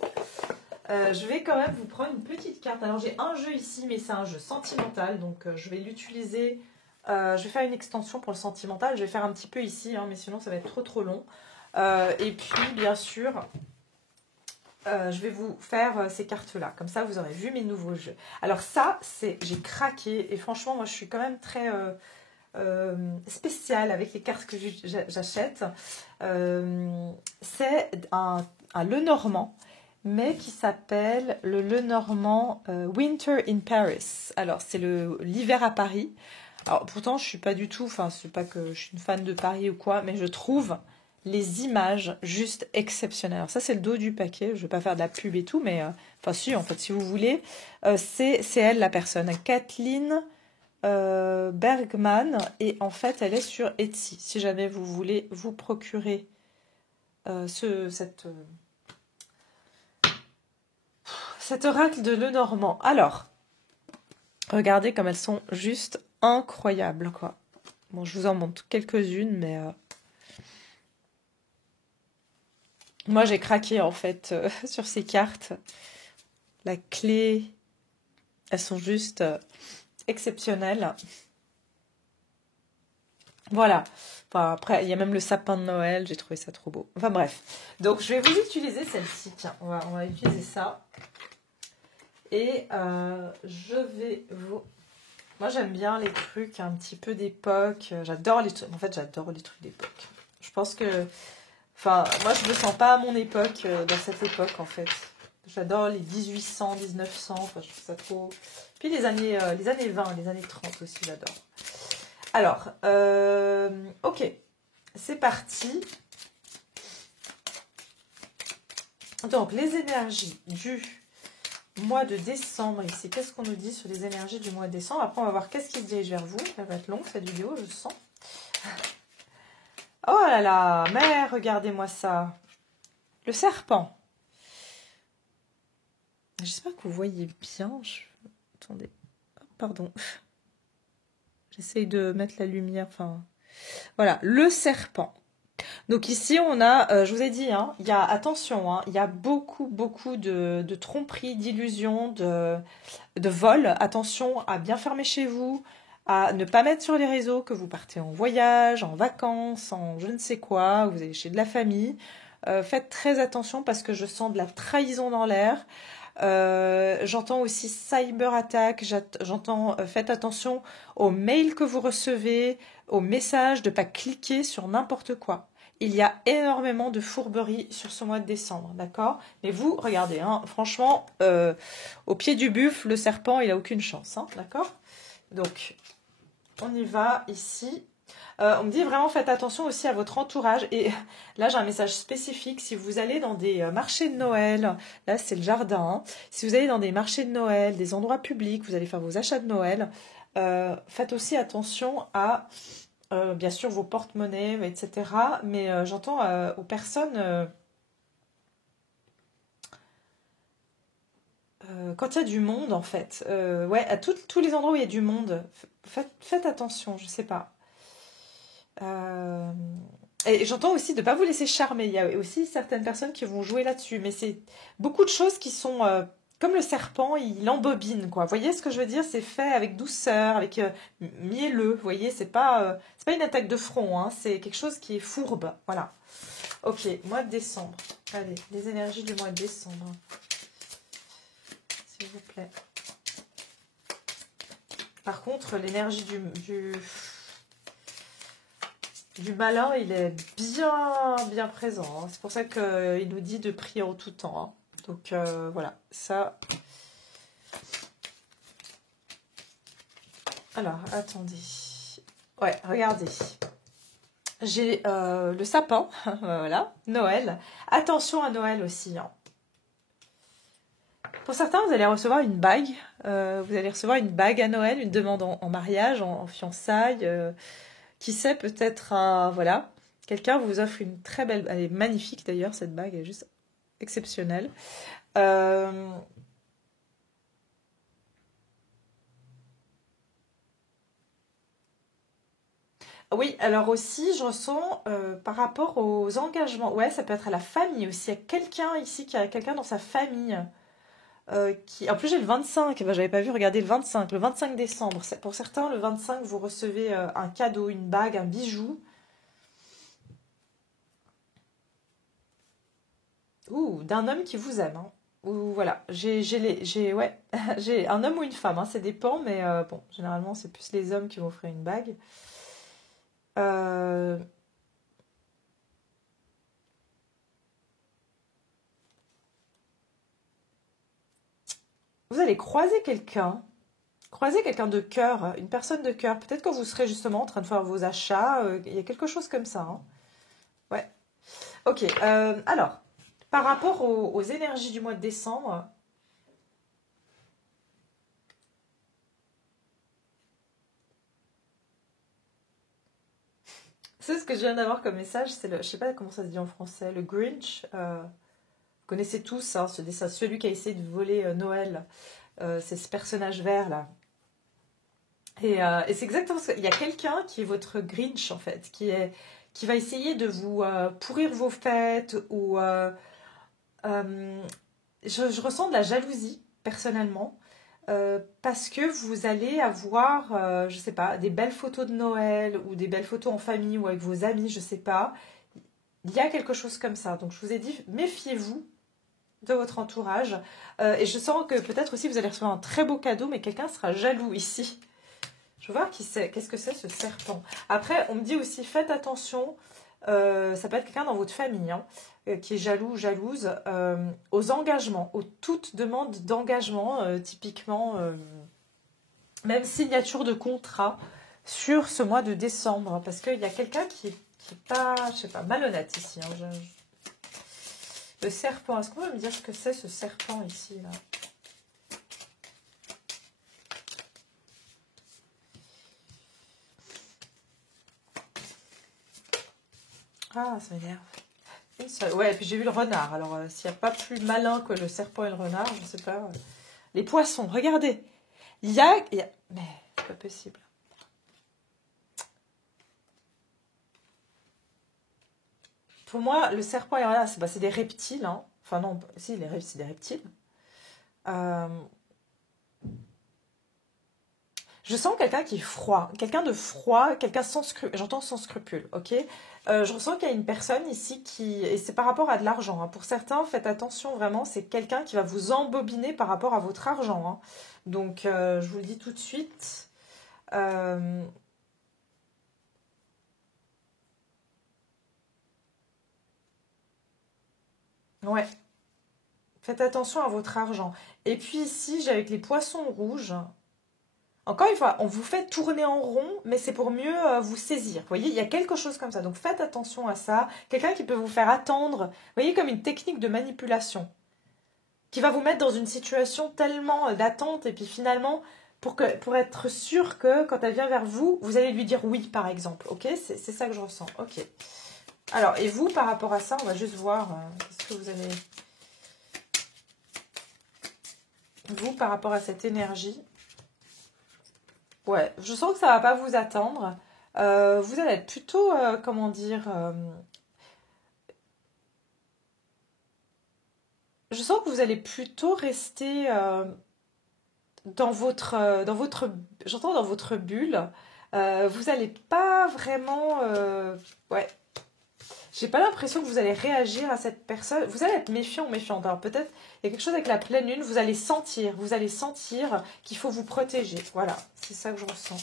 Je vais quand même vous prendre une petite carte. Alors, j'ai un jeu ici, mais c'est un jeu sentimental. Donc, je vais l'utiliser. Je vais faire une extension pour le sentimental. Je vais faire un petit peu ici, hein, mais sinon, ça va être trop long. Et puis, bien sûr, je vais vous faire ces cartes-là. Comme ça, vous aurez vu mes nouveaux jeux. Alors ça, j'ai craqué. Et franchement, moi, je suis quand même très spéciale avec les cartes que j'achète. C'est un Lenormand, mais qui s'appelle le Lenormand Winter in Paris. Alors, c'est l'hiver à Paris. Alors, pourtant, je suis pas du tout... Enfin, c'est pas que je suis une fan de Paris ou quoi, mais je trouve les images juste exceptionnelles. Alors ça, c'est le dos du paquet. Je ne vais pas faire de la pub et tout, mais... enfin, si, en fait, si vous voulez. C'est elle, la personne. Kathleen Bergman. Et en fait, elle est sur Etsy. Si jamais vous voulez vous procurer cet oracle de Lenormand. Alors, regardez comme elles sont juste incroyables, quoi. Bon, je vous en montre quelques-unes, mais... moi, j'ai craqué, en fait, sur ces cartes. La clé, elles sont juste exceptionnelles. Voilà. Enfin, après, il y a même le sapin de Noël. J'ai trouvé ça trop beau. Enfin, bref. Donc, je vais vous utiliser celle-ci. Tiens, on va utiliser ça. Et je vais vous... Moi, j'aime bien les trucs un petit peu d'époque. J'adore les trucs... En fait, j'adore les trucs d'époque. Je pense que... Enfin, moi, je me sens pas à mon époque, dans cette époque, en fait. J'adore les 1800, 1900, enfin, je trouve ça trop... Puis les années 20, les années 30 aussi, j'adore. Alors, ok, c'est parti. Donc, les énergies du mois de décembre, ici, qu'est-ce qu'on nous dit sur les énergies du mois de décembre? Après, on va voir qu'est-ce qui se dirige vers vous. Elle va être longue, cette vidéo, je sens. Oh là là, mais regardez-moi ça. Le serpent. J'espère que vous voyez bien. Attendez. Oh, pardon. J'essaye de mettre la lumière. Enfin, voilà, le serpent. Donc ici, on a, je vous ai dit, hein, il y a, attention, hein, il y a beaucoup de tromperies, d'illusions, de vols. Attention à bien fermer chez vous, à ne pas mettre sur les réseaux que vous partez en voyage, en vacances, en je ne sais quoi, vous allez chez de la famille. Faites très attention parce que je sens de la trahison dans l'air. J'entends aussi cyber attack, j'entends faites attention aux mails que vous recevez, aux messages, de ne pas cliquer sur n'importe quoi. Il y a énormément de fourberies sur ce mois de décembre, d'accord? Mais vous, regardez, hein, franchement, au pied du buffle, le serpent, il n'a aucune chance, hein, d'accord? Donc, on y va ici. On me dit vraiment faites attention aussi à votre entourage. Et là, j'ai un message spécifique. Si vous allez dans des marchés de Noël, là, c'est le jardin. Hein. Si vous allez dans des marchés de Noël, des endroits publics, vous allez faire vos achats de Noël, faites aussi attention à, bien sûr, vos porte-monnaies, etc. Mais j'entends aux personnes... quand il y a du monde, en fait, ouais, à tous les endroits où il y a du monde, faites attention, je sais pas. Et j'entends aussi de ne pas vous laisser charmer. Il y a aussi certaines personnes qui vont jouer là-dessus. Mais c'est beaucoup de choses qui sont... comme le serpent, il embobine, quoi. Vous voyez ce que je veux dire? C'est fait avec douceur, avec mielleux. Vous voyez, c'est pas une attaque de front. Hein, c'est quelque chose qui est fourbe. Voilà. Ok, mois de décembre. Allez, les énergies du mois de décembre. S'il vous plaît. Par contre, l'énergie du malin, il est bien présent. Hein. C'est pour ça qu'il nous dit de prier en tout temps. Hein. Donc voilà, ça. Alors, attendez. Ouais, regardez. J'ai le sapin, voilà, Noël. Attention à Noël aussi. Hein. Pour certains, vous allez recevoir une bague. Vous allez recevoir une bague à Noël, une demande en mariage, en fiançailles. Qui sait, peut-être, voilà, quelqu'un vous offre une très belle... Elle est magnifique d'ailleurs, cette bague, elle est juste exceptionnelle. Oui, alors aussi, je ressens par rapport aux engagements. Ouais, ça peut être à la famille aussi. Il y a quelqu'un ici qui a quelqu'un dans sa famille qui. En plus, j'ai le 25. Ben, j'avais pas vu. Regardez le 25 décembre. Pour certains, le 25, vous recevez un cadeau, une bague, un bijou. Ou d'un homme qui vous aime, hein. Ou voilà, ouais, j'ai un homme ou une femme, hein, ça dépend, mais bon, généralement c'est plus les hommes qui vont offrir une bague. Euh, vous allez croiser quelqu'un de cœur, une personne de cœur. Peut-être que vous serez justement en train de faire vos achats. Il y a quelque chose comme ça, hein. Ouais. Ok. Alors, par rapport aux énergies du mois de décembre, c'est ce que je viens d'avoir comme message. C'est le, je sais pas comment ça se dit en français, le Grinch. Vous connaissez tous hein, ce dessin, celui qui a essayé de voler Noël. C'est ce personnage vert là. Et c'est exactement ça. Il y a quelqu'un qui est votre Grinch en fait, qui va essayer de vous pourrir vos fêtes ou euh, je ressens de la jalousie personnellement parce que vous allez avoir, je sais pas, des belles photos de Noël ou des belles photos en famille ou avec vos amis, je sais pas. Il y a quelque chose comme ça. Donc je vous ai dit, méfiez-vous de votre entourage. Et je sens que peut-être aussi vous allez recevoir un très beau cadeau, mais quelqu'un sera jaloux ici. Je veux voir qui c'est, qu'est-ce que c'est ce serpent. Après, on me dit aussi, faites attention, ça peut être quelqu'un dans votre famille hein, qui est jaloux ou jalouse, aux engagements, aux toutes demandes d'engagement, typiquement, même signature de contrat sur ce mois de décembre, parce qu'il y a quelqu'un qui est pas, je sais pas, malhonnête ici. Hein, le serpent, est-ce qu'on va me dire ce que c'est ce serpent ici là? Ah, ça m'énerve. Une seule. Ouais, et puis j'ai vu le renard. Alors, s'il n'y a pas plus malin que le serpent et le renard, je sais pas. Les poissons, regardez. Mais c'est pas possible. Pour moi, le serpent et le renard, c'est des reptiles. Hein. Enfin, non, si, c'est des reptiles. Euh, Je sens quelqu'un qui est froid, quelqu'un de froid, quelqu'un sans scrupule, j'entends sans scrupule, ok. Je ressens qu'il y a une personne ici qui, et c'est par rapport à de l'argent, hein. Pour certains, faites attention vraiment, c'est quelqu'un qui va vous embobiner par rapport à votre argent, hein. Donc, je vous le dis tout de suite. Euh, ouais, faites attention à votre argent. Et puis ici, j'ai avec les poissons rouges. Encore une fois, on vous fait tourner en rond, mais c'est pour mieux vous saisir. Vous voyez, il y a quelque chose comme ça. Donc faites attention à ça. Quelqu'un qui peut vous faire attendre, vous voyez, comme une technique de manipulation, qui va vous mettre dans une situation tellement d'attente, et puis finalement, pour être sûr que quand elle vient vers vous, vous allez lui dire oui, par exemple. Ok, c'est ça que je ressens. Ok. Alors, et vous, par rapport à ça, on va juste voir qu'est-ce que vous avez. Vous, par rapport à cette énergie. Ouais, je sens que ça va pas vous attendre. Vous allez être plutôt, comment dire, je sens que vous allez plutôt rester dans votre, j'entends dans votre bulle. Vous allez pas vraiment, ouais, j'ai pas l'impression que vous allez réagir à cette personne. Vous allez être méfiant ou méfiante. Alors peut-être il y a quelque chose avec la pleine lune. Vous allez sentir qu'il faut vous protéger. Voilà, c'est ça que je ressens.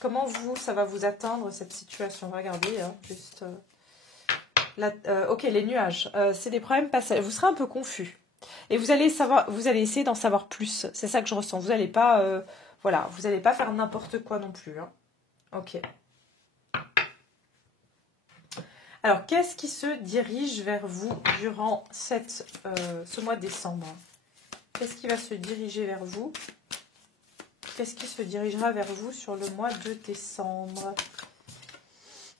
Comment vous, ça va vous atteindre cette situation? Regardez, hein, juste. Ok, les nuages, c'est des problèmes passagers. Vous serez un peu confus. Et vous allez essayer d'en savoir plus. C'est ça que je ressens. Vous n'allez pas, voilà, vous n'allez pas faire n'importe quoi non plus, hein. Ok. Alors, qu'est-ce qui se dirige vers vous durant ce mois de décembre? Qu'est-ce qui va se diriger vers vous? Qu'est-ce qui se dirigera vers vous sur le mois de décembre?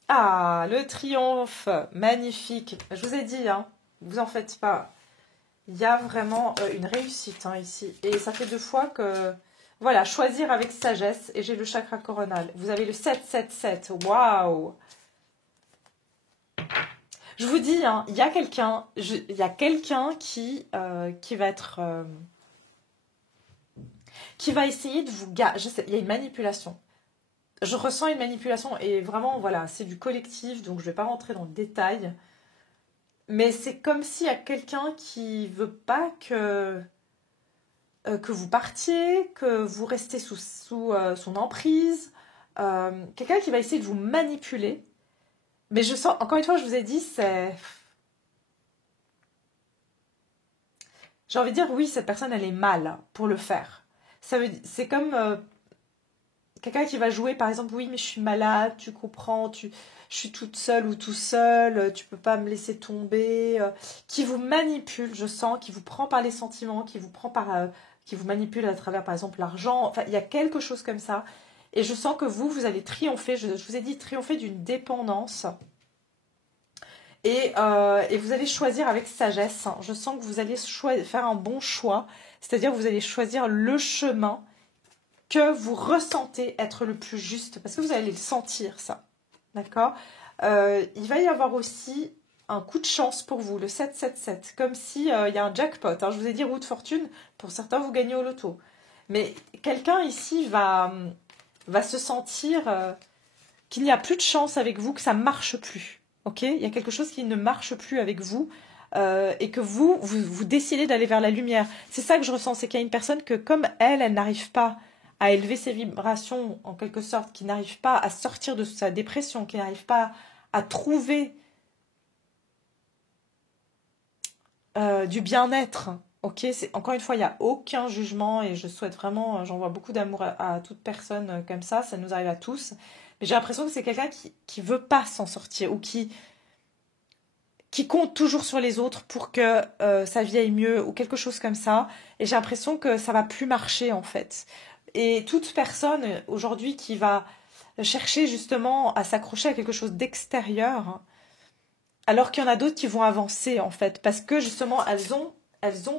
Ah, le triomphe, magnifique. Je vous ai dit, hein, vous en faites pas. Il y a vraiment une réussite hein, ici. Et ça fait 2 fois que... Voilà, choisir avec sagesse. Et j'ai le chakra coronal. Vous avez le 777. Waouh! Je vous dis, hein, il y a quelqu'un qui va être... qui va essayer de vous... Je sais, il y a une manipulation. Je ressens une manipulation et vraiment, voilà, c'est du collectif, donc je ne vais pas rentrer dans le détail. Mais c'est comme s'il y a quelqu'un qui veut pas que vous partiez, que vous restez sous son emprise. Quelqu'un qui va essayer de vous manipuler. Mais je sens, encore une fois, je vous ai dit, c'est... J'ai envie de dire, oui, cette personne, elle est mal pour le faire. C'est comme quelqu'un qui va jouer, par exemple, oui, mais je suis malade, tu comprends, je suis toute seule ou tout seul, tu peux pas me laisser tomber, qui vous manipule, je sens, qui vous prend par les sentiments, qui vous manipule à travers, par exemple, l'argent. Enfin, il y a quelque chose comme ça. Et je sens que vous allez triompher, je vous ai dit, triompher d'une dépendance. Et vous allez choisir avec sagesse. Hein. Je sens que vous allez faire un bon choix. C'est-à-dire que vous allez choisir le chemin que vous ressentez être le plus juste. Parce que vous allez le sentir, ça. D'accord. Il va y avoir aussi un coup de chance pour vous, le 777. Comme si il y a un jackpot. Hein. Je vous ai dit roue de fortune. Pour certains, vous gagnez au loto. Mais quelqu'un ici va se sentir qu'il n'y a plus de chance avec vous, que ça ne marche plus. Ok, il y a quelque chose qui ne marche plus avec vous et que vous décidez d'aller vers la lumière. C'est ça que je ressens, c'est qu'il y a une personne que comme elle n'arrive pas à élever ses vibrations en quelque sorte, qui n'arrive pas à sortir de sa dépression, qui n'arrive pas à trouver du bien-être. Ok, encore une fois, il n'y a aucun jugement et je souhaite vraiment, j'envoie beaucoup d'amour à toute personne comme ça nous arrive à tous. Mais j'ai l'impression que c'est quelqu'un qui veut pas s'en sortir ou qui compte toujours sur les autres pour que sa vie aille mieux ou quelque chose comme ça. Et j'ai l'impression que ça va plus marcher en fait. Et toute personne aujourd'hui qui va chercher justement à s'accrocher à quelque chose d'extérieur, alors qu'il y en a d'autres qui vont avancer en fait, parce que justement elles ont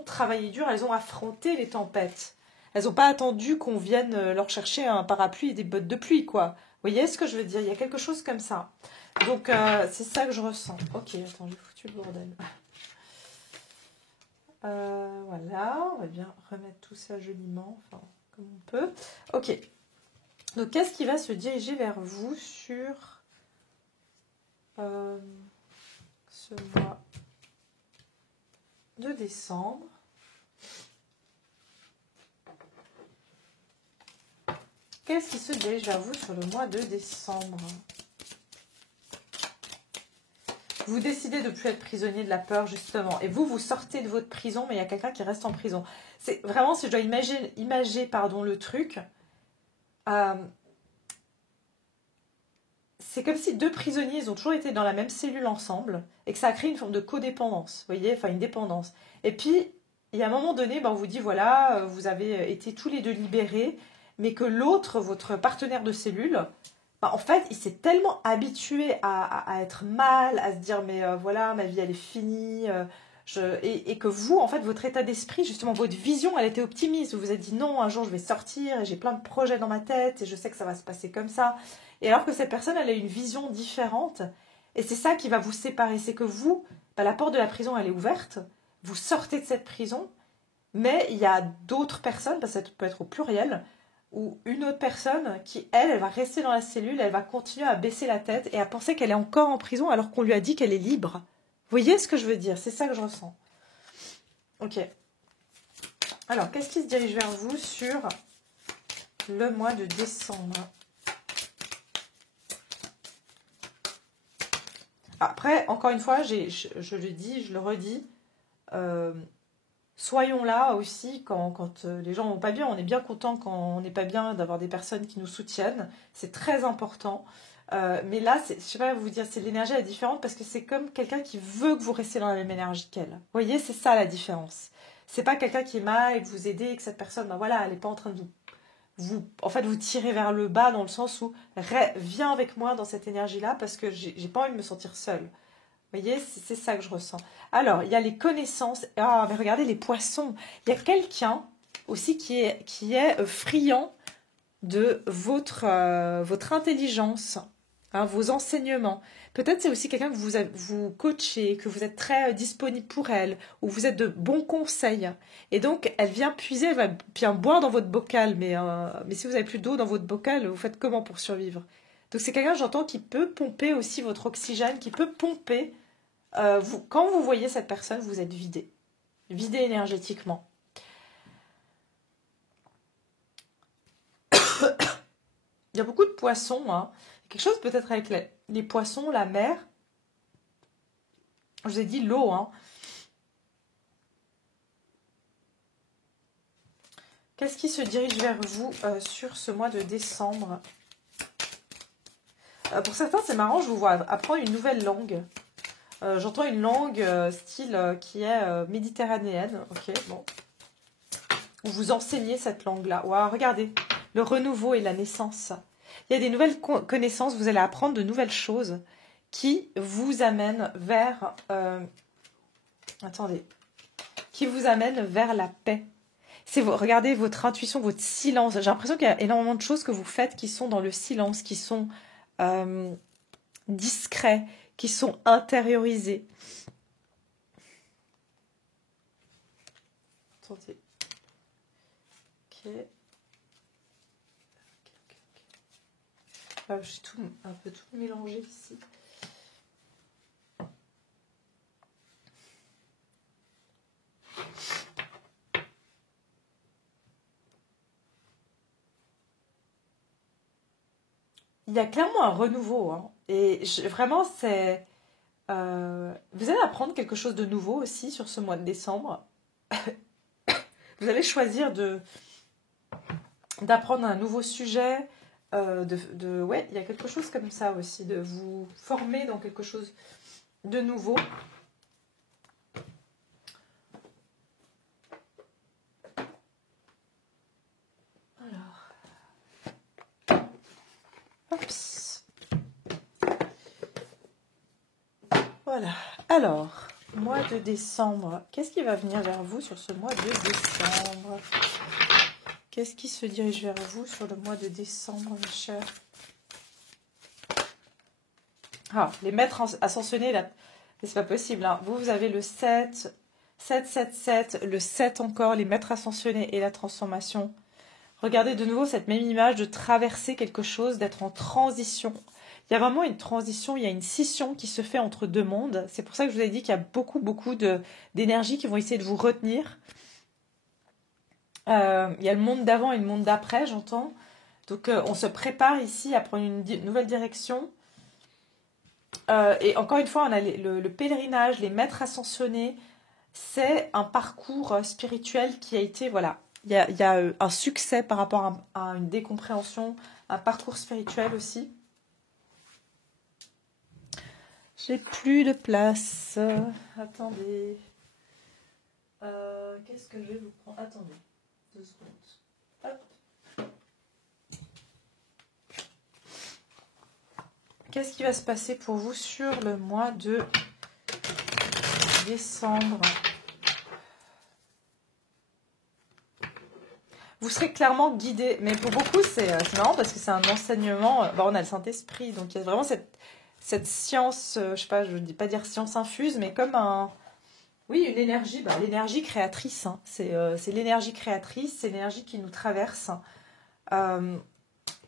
travaillé dur, elles ont affronté les tempêtes. Elles n'ont pas attendu qu'on vienne leur chercher un parapluie et des bottes de pluie, quoi. Vous voyez ce que je veux dire? Il y a quelque chose comme ça. Donc, c'est ça que je ressens. Ok, attends, j'ai foutu le bordel. Voilà, on va bien remettre tout ça joliment, enfin, comme on peut. Ok. Donc, qu'est-ce qui va se diriger vers vous sur ce mois de décembre? Qu'est-ce qui se dirige vers vous sur le mois de décembre? Vous décidez de ne plus être prisonnier de la peur, justement. Et vous sortez de votre prison, mais il y a quelqu'un qui reste en prison. C'est vraiment, si je dois imager le truc, c'est comme si deux prisonniers, ils ont toujours été dans la même cellule ensemble, et que ça a créé une forme de codépendance, vous voyez, enfin une dépendance. Et puis, il y a un moment donné, on vous dit, voilà, vous avez été tous les deux libérés, mais que l'autre, votre partenaire de cellule, en fait, il s'est tellement habitué à être mal, à se dire, mais voilà, ma vie, elle est finie. Et que vous, en fait, votre état d'esprit, justement, votre vision, elle était optimiste. Vous vous êtes dit, non, un jour, je vais sortir, et j'ai plein de projets dans ma tête, et je sais que ça va se passer comme ça. Et alors que cette personne, elle a une vision différente, et c'est ça qui va vous séparer. C'est que vous, la porte de la prison, elle est ouverte, vous sortez de cette prison, mais il y a d'autres personnes, parce que ça peut être au pluriel, ou une autre personne qui, elle va rester dans la cellule, elle va continuer à baisser la tête et à penser qu'elle est encore en prison alors qu'on lui a dit qu'elle est libre. Vous voyez ce que je veux dire? C'est ça que je ressens. Ok. Alors, qu'est-ce qui se dirige vers vous sur le mois de décembre? Après, encore une fois, je le dis, je le redis, soyons là aussi quand les gens vont pas bien. On est bien content quand on n'est pas bien d'avoir des personnes qui nous soutiennent. C'est très important. Mais là, je sais pas vous dire, c'est l'énergie est différente parce que c'est comme quelqu'un qui veut que vous restiez dans la même énergie qu'elle. Vous voyez, c'est ça la différence. C'est pas quelqu'un qui est mal et que vous aidez et que cette personne, voilà, elle n'est pas en train de vous tirer vers le bas dans le sens où viens avec moi dans cette énergie-là parce que j'ai pas envie de me sentir seule. Vous voyez, c'est ça que je ressens. Alors, il y a les connaissances. Ah, mais regardez les poissons. Il y a quelqu'un aussi qui est friand de votre intelligence, hein, vos enseignements. Peut-être c'est aussi quelqu'un que vous coachez, que vous êtes très disponible pour elle, ou vous êtes de bons conseils. Et donc, elle vient puiser, elle va bien boire dans votre bocal, mais si vous n'avez plus d'eau dans votre bocal, vous faites comment pour survivre? Donc c'est quelqu'un, j'entends, qui peut pomper aussi votre oxygène, qui peut pomper. Quand vous voyez cette personne, vous êtes vidé énergétiquement. Il y a beaucoup de poissons, hein. Quelque chose peut-être avec les poissons, la mer. Je vous ai dit l'eau, hein. Qu'est-ce qui se dirige vers vous sur ce mois de décembre? Pour certains, c'est marrant, je vous vois apprendre une nouvelle langue. J'entends une langue style qui est méditerranéenne. Ok, bon. Ou vous enseignez cette langue-là. Waouh, regardez, le renouveau et la naissance. Il y a des nouvelles connaissances, vous allez apprendre de nouvelles choses qui vous amènent vers... attendez. Qui vous amènent vers la paix. Regardez votre intuition, votre silence. J'ai l'impression qu'il y a énormément de choses que vous faites qui sont dans le silence, qui sont discrets, qui sont intériorisés. Attendez. Ok. J'ai un peu tout mélangé ici. Il y a clairement un renouveau, hein. Et vraiment, c'est... vous allez apprendre quelque chose de nouveau aussi sur ce mois de décembre. Vous allez choisir d'apprendre un nouveau sujet. Ouais, il y a quelque chose comme ça aussi, de vous former dans quelque chose de nouveau. Oups. Voilà. Alors, mois de décembre. Qu'est-ce qui va venir vers vous sur ce mois de décembre? Qu'est-ce qui se dirige vers vous sur le mois de décembre, mes chers? Ah, les maîtres ascensionnés, là, c'est pas possible, hein. Vous avez le 7, 7, 7, 7, le 7 encore, les maîtres ascensionnés et la transformation. Regardez de nouveau cette même image de traverser quelque chose, d'être en transition. Il y a vraiment une transition, il y a une scission qui se fait entre deux mondes. C'est pour ça que je vous ai dit qu'il y a beaucoup d'énergie qui vont essayer de vous retenir. Il y a le monde d'avant et le monde d'après, j'entends. Donc on se prépare ici à prendre une nouvelle direction. Et encore une fois, on a le pèlerinage, les maîtres ascensionnés. C'est un parcours spirituel qui a été, voilà, il y a un succès par rapport à une décompréhension, un parcours spirituel aussi. J'ai plus de place. Attendez. Qu'est-ce que je vais vous prendre? Attendez. 2 secondes. Hop. Qu'est-ce qui va se passer pour vous sur le mois de décembre? Vous serez clairement guidé, mais pour beaucoup, c'est marrant parce que c'est un enseignement. On a le Saint-Esprit, donc il y a vraiment cette science, je sais pas, je ne dis pas dire science infuse, mais comme oui, une énergie, l'énergie créatrice. Hein. C'est l'énergie créatrice, c'est l'énergie qui nous traverse.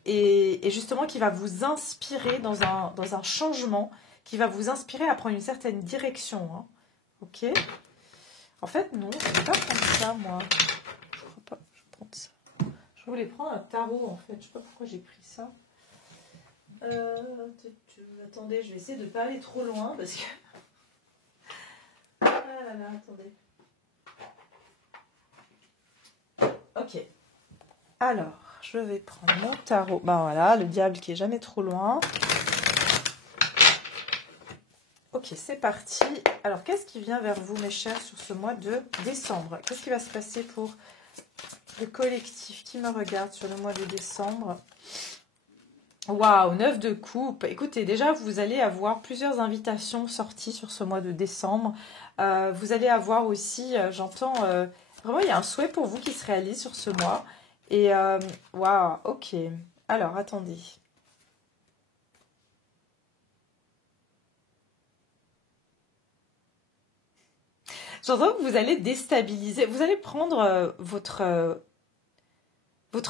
Et justement qui va vous inspirer dans un changement, qui va vous inspirer à prendre une certaine direction. Hein. Ok. En fait, non, je ne vais pas prendre ça, moi. Je crois pas. Je vais prendre ça. Je voulais prendre un tarot, en fait. Je ne sais pas pourquoi j'ai pris ça. Attendez, je vais essayer de ne pas aller trop loin, parce que... Ah là là, attendez. Ok. Alors, je vais prendre mon tarot. Voilà, le diable qui est jamais trop loin. Ok, c'est parti. Alors, qu'est-ce qui vient vers vous, mes chers, sur ce mois de décembre? Qu'est-ce qui va se passer pour le collectif qui me regarde sur le mois de décembre? Waouh, 9 de coupe. Écoutez, déjà, vous allez avoir plusieurs invitations sorties sur ce mois de décembre. Vous allez avoir aussi, j'entends, Vraiment, il y a un souhait pour vous qui se réalise sur ce mois. Et waouh, ok. Alors, attendez. J'entends que vous allez déstabiliser, vous allez prendre votre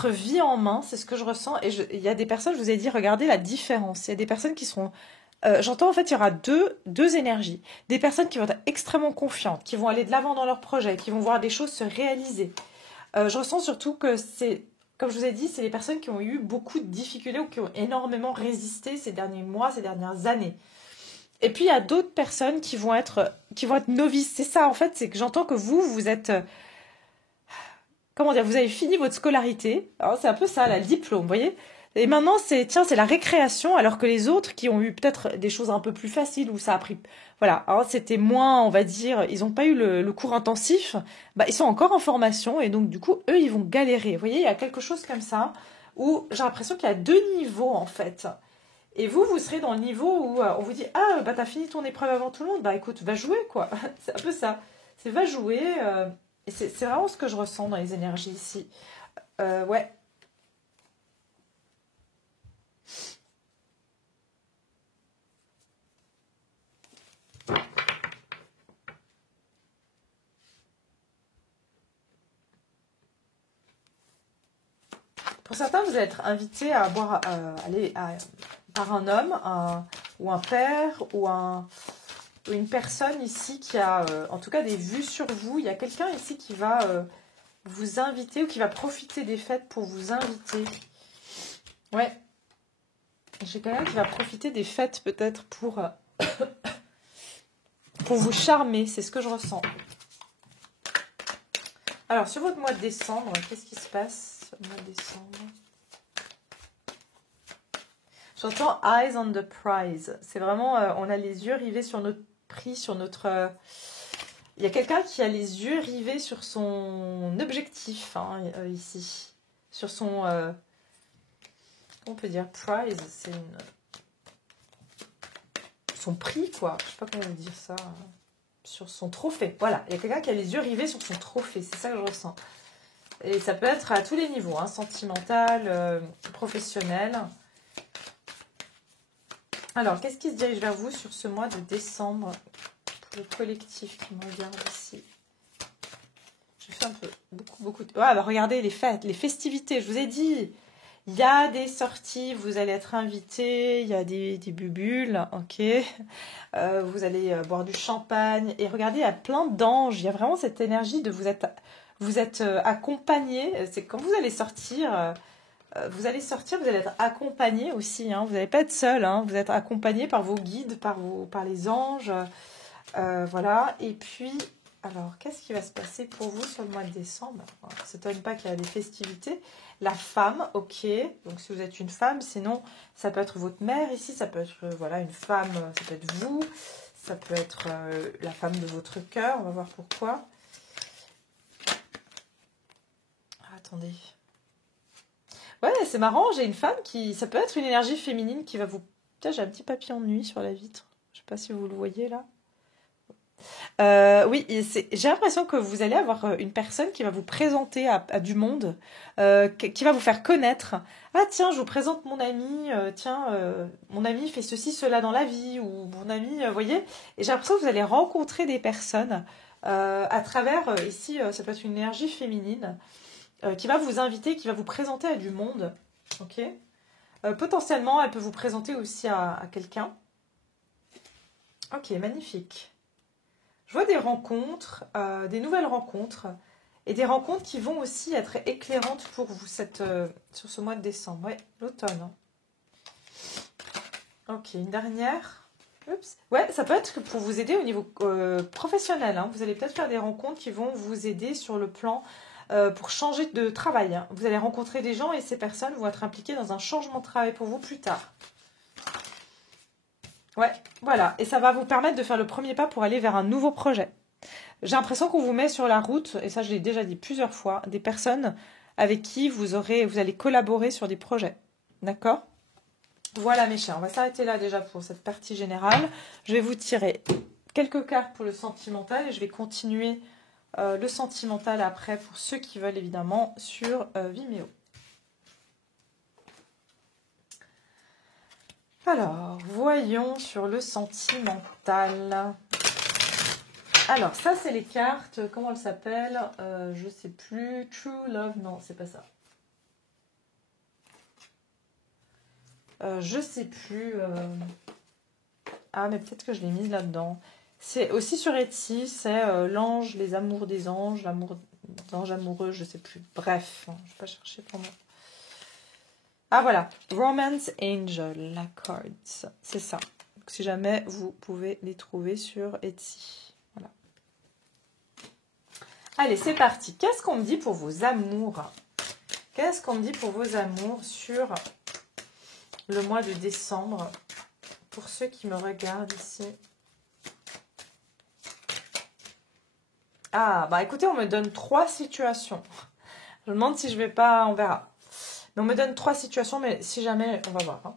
vie en main, c'est ce que je ressens. Et il y a des personnes, je vous ai dit, regardez la différence. Il y a des personnes qui seront... j'entends en fait, il y aura deux énergies. Des personnes qui vont être extrêmement confiantes, qui vont aller de l'avant dans leur projet, qui vont voir des choses se réaliser. Je ressens surtout que c'est, comme je vous ai dit, c'est les personnes qui ont eu beaucoup de difficultés ou qui ont énormément résisté ces derniers mois, ces dernières années. Et puis il y a d'autres personnes qui vont être novices. C'est ça en fait, c'est que j'entends que vous êtes comment dire, vous avez fini votre scolarité. Alors c'est un peu ça, là, le diplôme, vous voyez. Et maintenant c'est la récréation, alors que les autres qui ont eu peut-être des choses un peu plus faciles où ça a pris, voilà, alors c'était moins, on va dire, ils n'ont pas eu le cours intensif. Bah ils sont encore en formation et donc du coup eux ils vont galérer. Vous voyez, il y a quelque chose comme ça où j'ai l'impression qu'il y a deux niveaux en fait. Et vous serez dans le niveau où on vous dit ah bah t'as fini ton épreuve avant tout le monde, bah écoute va jouer quoi. C'est un peu ça. C'est va jouer. Et c'est vraiment ce que je ressens dans les énergies ici. Ouais. Pour certains, vous allez être invité à boire, par un homme, ou un père, ou une personne ici qui a, en tout cas, des vues sur vous. Il y a quelqu'un ici qui va vous inviter ou qui va profiter des fêtes pour vous inviter. Ouais. J'ai quelqu'un qui va profiter des fêtes peut-être pour vous charmer. C'est ce que je ressens. Alors, sur votre mois de décembre, qu'est-ce qui se passe au mois de décembre? J'entends eyes on the prize. C'est vraiment, on a les yeux rivés sur notre prix, sur notre... Il y a quelqu'un qui a les yeux rivés sur son objectif, hein, ici. Sur son... on peut dire prize, c'est son prix, quoi. Je sais pas comment dire ça. Sur son trophée. Voilà, il y a quelqu'un qui a les yeux rivés sur son trophée. C'est ça que je ressens. Et ça peut être à tous les niveaux, hein, sentimental, professionnel. Alors, qu'est-ce qui se dirige vers vous sur ce mois de décembre pour le collectif qui me regarde ici? Je fais un peu, beaucoup de... Ah, bah regardez les fêtes, les festivités, je vous ai dit. Il y a des sorties, vous allez être invités, il y a des bubules, ok. Vous allez boire du champagne. Et regardez, il y a plein d'anges. Il y a vraiment cette énergie de vous êtes accompagné. C'est quand vous allez sortir... vous allez sortir, vous allez être accompagné aussi, hein. Vous n'allez pas être seul, hein. Vous êtes accompagné par vos guides, par les anges. Voilà. Et puis, alors, qu'est-ce qui va se passer pour vous sur le mois de décembre? On ne s'étonne pas qu'il y a des festivités. La femme, ok. Donc, si vous êtes une femme, sinon, ça peut être votre mère ici, ça peut être voilà, une femme, ça peut être vous, ça peut être la femme de votre cœur. On va voir pourquoi. Ah, attendez. Ouais, c'est marrant, j'ai une femme qui... Ça peut être une énergie féminine qui va vous... Tiens, j'ai un petit papillon de nuit sur la vitre. Je sais pas si vous le voyez là. Oui, j'ai l'impression que vous allez avoir une personne qui va vous présenter à du monde, qui va vous faire connaître. Ah tiens, je vous présente mon ami, tiens, mon ami fait ceci, cela dans la vie, ou mon ami, vous voyez. Et j'ai l'impression que vous allez rencontrer des personnes à travers, ici, ça peut être une énergie féminine, qui va vous inviter, qui va vous présenter à du monde. Ok. Potentiellement, elle peut vous présenter aussi à quelqu'un. Ok, magnifique. Je vois des rencontres, des nouvelles rencontres, et des rencontres qui vont aussi être éclairantes pour vous sur ce mois de décembre. Ouais, l'automne. Hein. Ok, une dernière. Oups. Ouais, ça peut être pour vous aider au niveau professionnel. Hein. Vous allez peut-être faire des rencontres qui vont vous aider sur le plan pour changer de travail. Hein. Vous allez rencontrer des gens et ces personnes vont être impliquées dans un changement de travail pour vous plus tard. Ouais, voilà. Et ça va vous permettre de faire le premier pas pour aller vers un nouveau projet. J'ai l'impression qu'on vous met sur la route, et ça je l'ai déjà dit plusieurs fois, des personnes avec qui vous allez collaborer sur des projets. D'accord? Voilà mes chers, on va s'arrêter là déjà pour cette partie générale. Je vais vous tirer quelques cartes pour le sentimental et je vais continuer le sentimental après pour ceux qui veulent évidemment sur Vimeo. Alors, voyons sur le sentimental. Alors, ça, c'est les cartes. Comment elles s'appellent? Je sais plus. True Love. Non, c'est pas ça. Je sais plus. Ah, mais peut-être que je l'ai mise là-dedans. C'est aussi sur Etsy. C'est l'ange, les amours des anges, l'amour d'ange amoureux, je sais plus. Bref, je vais pas chercher pour moi. Ah, voilà. Romance Angel, la card. C'est ça. Donc, si jamais vous pouvez les trouver sur Etsy. Voilà. Allez, c'est parti. Qu'est-ce qu'on me dit pour vos amours? Qu'est-ce qu'on me dit pour vos amours sur le mois de décembre? Pour ceux qui me regardent ici. Ah, bah écoutez, on me donne 3 situations. Je me demande si je vais pas... On verra. Mais on me donne 3 situations, mais si jamais... On va voir. Hein.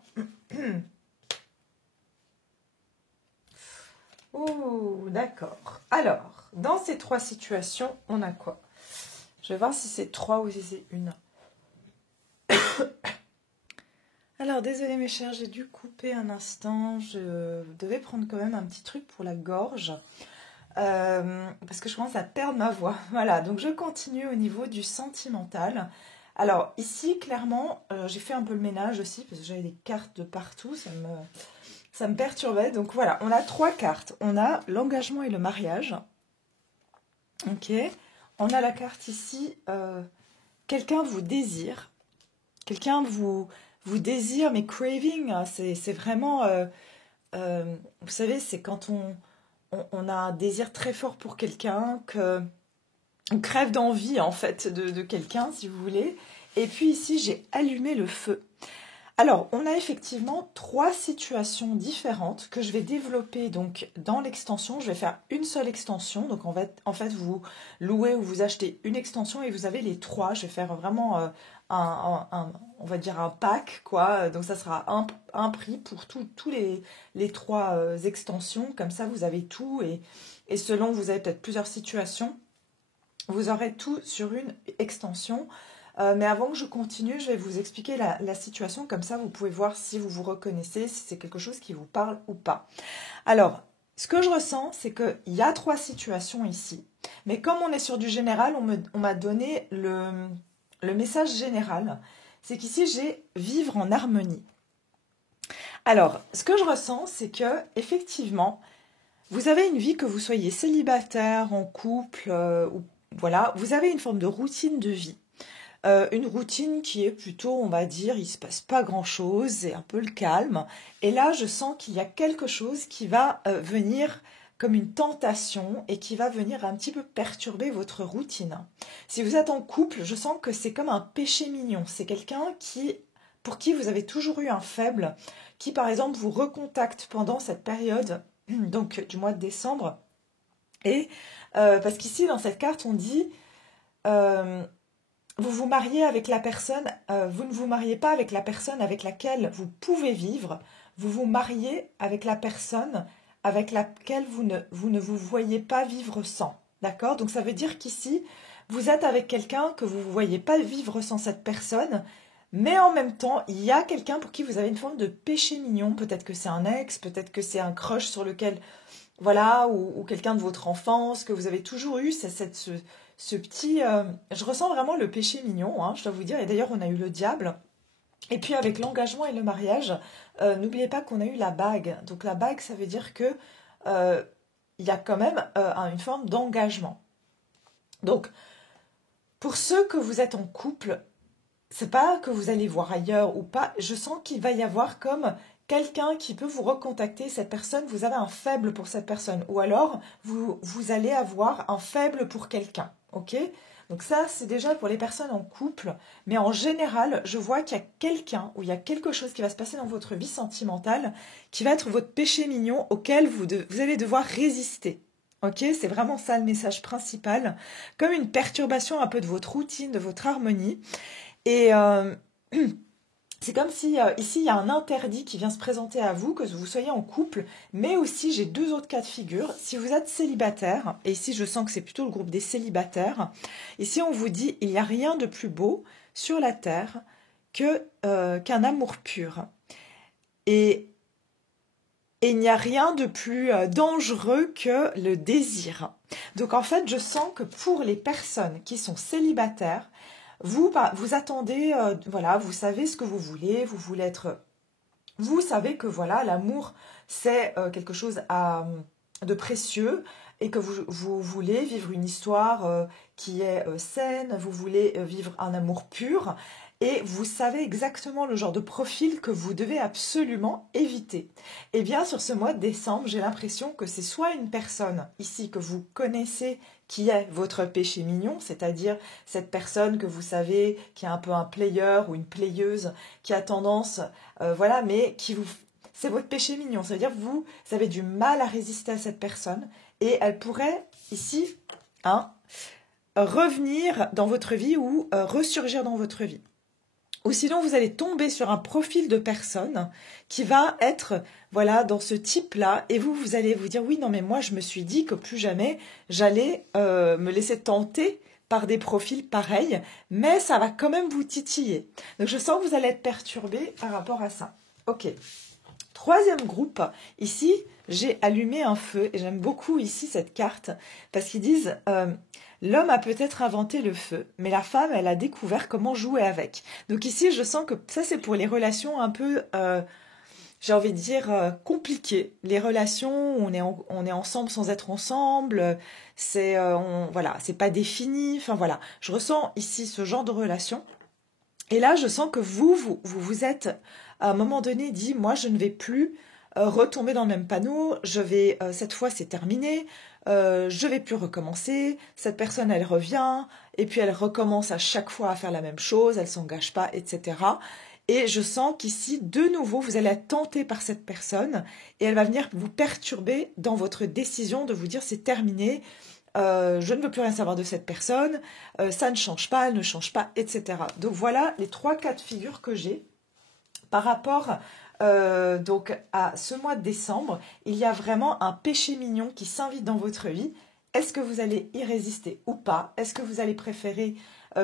Ouh, d'accord. Alors, dans ces 3 situations, on a quoi? Je vais voir si c'est 3 ou si c'est une. Alors, désolé mes chers, j'ai dû couper un instant. Je devais prendre quand même un petit truc pour la gorge. Parce que je commence à perdre ma voix. Voilà, donc je continue au niveau du sentimental. Alors, ici, clairement, j'ai fait un peu le ménage aussi, parce que j'avais des cartes de partout, ça me perturbait. Donc voilà, on a 3 cartes. On a l'engagement et le mariage. Ok. On a la carte ici, quelqu'un vous désire. Quelqu'un vous désire, mais craving, c'est vraiment... vous savez, c'est quand on a un désir très fort pour quelqu'un, on crève d'envie en fait de quelqu'un, si vous voulez. Et puis ici, j'ai allumé le feu. Alors, on a effectivement 3 situations différentes que je vais développer donc dans l'extension. Je vais faire une seule extension. Donc, en fait, vous louez ou vous achetez une extension et vous avez les 3. Je vais faire vraiment on va dire un pack, quoi. Donc, ça sera un prix pour tous les 3 extensions. Comme ça, vous avez tout. Et selon, vous avez peut-être plusieurs situations. Vous aurez tout sur une extension. Mais avant que je continue, je vais vous expliquer la situation. Comme ça, vous pouvez voir si vous vous reconnaissez, si c'est quelque chose qui vous parle ou pas. Alors, ce que je ressens, c'est qu'il y a 3 situations ici. Mais comme on est sur du général, on m'a donné le message général. C'est qu'ici, j'ai vivre en harmonie. Alors, ce que je ressens, c'est que effectivement, vous avez une vie, que vous soyez célibataire, en couple, ou voilà, vous avez une forme de routine de vie. Une routine qui est plutôt, on va dire, il ne se passe pas grand-chose, c'est un peu le calme. Et là, je sens qu'il y a quelque chose qui va venir comme une tentation et qui va venir un petit peu perturber votre routine. Si vous êtes en couple, je sens que c'est comme un péché mignon. C'est quelqu'un pour qui vous avez toujours eu un faible, qui par exemple vous recontacte pendant cette période, donc du mois de décembre. Et parce qu'ici, dans cette carte, on dit... vous vous mariez avec la personne, vous ne vous mariez pas avec la personne avec laquelle vous pouvez vivre, vous vous mariez avec la personne avec laquelle vous ne vous voyez pas vivre sans. D'accord? Donc ça veut dire qu'ici, vous êtes avec quelqu'un que vous ne voyez pas vivre sans cette personne, mais en même temps, il y a quelqu'un pour qui vous avez une forme de péché mignon. Peut-être que c'est un ex, peut-être que c'est un crush sur lequel... Voilà, ou quelqu'un de votre enfance, que vous avez toujours eu, c'est ce petit... je ressens vraiment le péché mignon, hein, je dois vous dire. Et d'ailleurs, on a eu le diable. Et puis, avec l'engagement et le mariage, n'oubliez pas qu'on a eu la bague. Donc, la bague, ça veut dire que il y a quand même une forme d'engagement. Donc, pour ceux que vous êtes en couple, c'est pas que vous allez voir ailleurs ou pas. Je sens qu'il va y avoir comme... quelqu'un qui peut vous recontacter, cette personne, vous avez un faible pour cette personne. Ou alors, vous allez avoir un faible pour quelqu'un. Ok? Donc ça, c'est déjà pour les personnes en couple. Mais en général, je vois qu'il y a quelqu'un ou il y a quelque chose qui va se passer dans votre vie sentimentale qui va être votre péché mignon auquel vous allez devoir résister. Ok? C'est vraiment ça le message principal. Comme une perturbation un peu de votre routine, de votre harmonie. Et... c'est comme si ici il y a un interdit qui vient se présenter à vous, que vous soyez en couple, mais aussi j'ai deux autres cas de figure. Si vous êtes célibataire, et ici je sens que c'est plutôt le groupe des célibataires, ici on vous dit il n'y a rien de plus beau sur la terre qu'un amour pur. Et, et il n'y a rien de plus dangereux que le désir. Donc en fait je sens que pour les personnes qui sont célibataires, vous attendez, voilà, vous savez ce que vous voulez être, vous savez que voilà, l'amour, c'est quelque chose de précieux et que vous voulez vivre une histoire qui est saine, vous voulez vivre un amour pur et vous savez exactement le genre de profil que vous devez absolument éviter. Et bien, sur ce mois de décembre, j'ai l'impression que c'est soit une personne ici que vous connaissez qui est votre péché mignon, c'est-à-dire cette personne que vous savez qui est un peu un player ou une playeuse, qui a tendance, voilà, mais qui vous... C'est votre péché mignon, ça veut dire que vous avez du mal à résister à cette personne et elle pourrait ici hein, revenir dans votre vie ou ressurgir dans votre vie. Ou sinon, vous allez tomber sur un profil de personne qui va être, voilà, dans ce type-là. Et vous allez vous dire, oui, non, mais moi, je me suis dit que plus jamais, j'allais me laisser tenter par des profils pareils. Mais ça va quand même vous titiller. Donc, je sens que vous allez être perturbé par rapport à ça. Ok. Troisième groupe, ici, j'ai allumé un feu. Et j'aime beaucoup ici cette carte parce qu'ils disent... l'homme a peut-être inventé le feu, mais la femme, elle a découvert comment jouer avec. Donc ici, je sens que ça, c'est pour les relations un peu, j'ai envie de dire, compliquées. Les relations où on est ensemble sans être ensemble, voilà, c'est pas défini. Enfin voilà, je ressens ici ce genre de relation. Et là, je sens que vous êtes, à un moment donné, dit, moi, je ne vais plus retomber dans le même panneau, cette fois, c'est terminé, je vais plus recommencer, cette personne, elle revient, et puis elle recommence à chaque fois à faire la même chose, elle s'engage pas, etc. Et je sens qu'ici, de nouveau, vous allez être tenté par cette personne, et elle va venir vous perturber dans votre décision de vous dire, c'est terminé, je ne veux plus rien savoir de cette personne, ça ne change pas, elle ne change pas, etc. Donc voilà les trois cas de figure que j'ai par rapport donc à ce mois de décembre. Il y a vraiment un péché mignon qui s'invite dans votre vie. Est-ce que vous allez y résister ou pas? Est-ce que vous allez préférer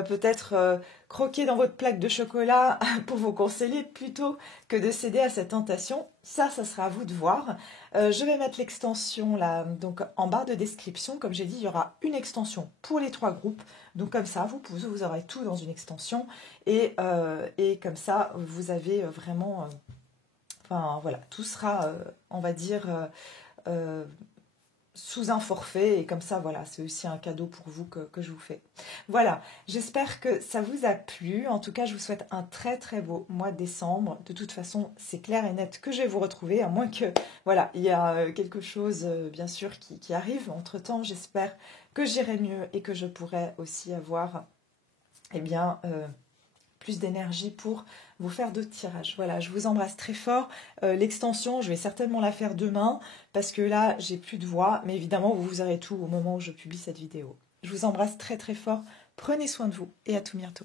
peut-être croquer dans votre plaque de chocolat pour vous consoler plutôt que de céder à cette tentation? Ça sera à vous de voir. Je vais mettre l'extension là, donc en barre de description. Comme j'ai dit, il y aura une extension pour les trois groupes. Donc comme ça, vous aurez tout dans une extension. Et comme ça, vous avez vraiment... enfin voilà, tout sera, on va dire... sous un forfait et comme ça voilà c'est aussi un cadeau pour vous que je vous fais. Voilà, j'espère que ça vous a plu. En tout cas je vous souhaite un très très beau mois de décembre. De toute façon c'est clair et net que je vais vous retrouver, à moins que voilà il y a quelque chose bien sûr qui arrive entre temps. J'espère que j'irai mieux et que je pourrai aussi avoir eh bien plus d'énergie pour vous faire d'autres tirages. Voilà, je vous embrasse très fort. L'extension, je vais certainement la faire demain parce que là, j'ai plus de voix. Mais évidemment, vous aurez tout au moment où je publie cette vidéo. Je vous embrasse très très fort. Prenez soin de vous et à tout bientôt.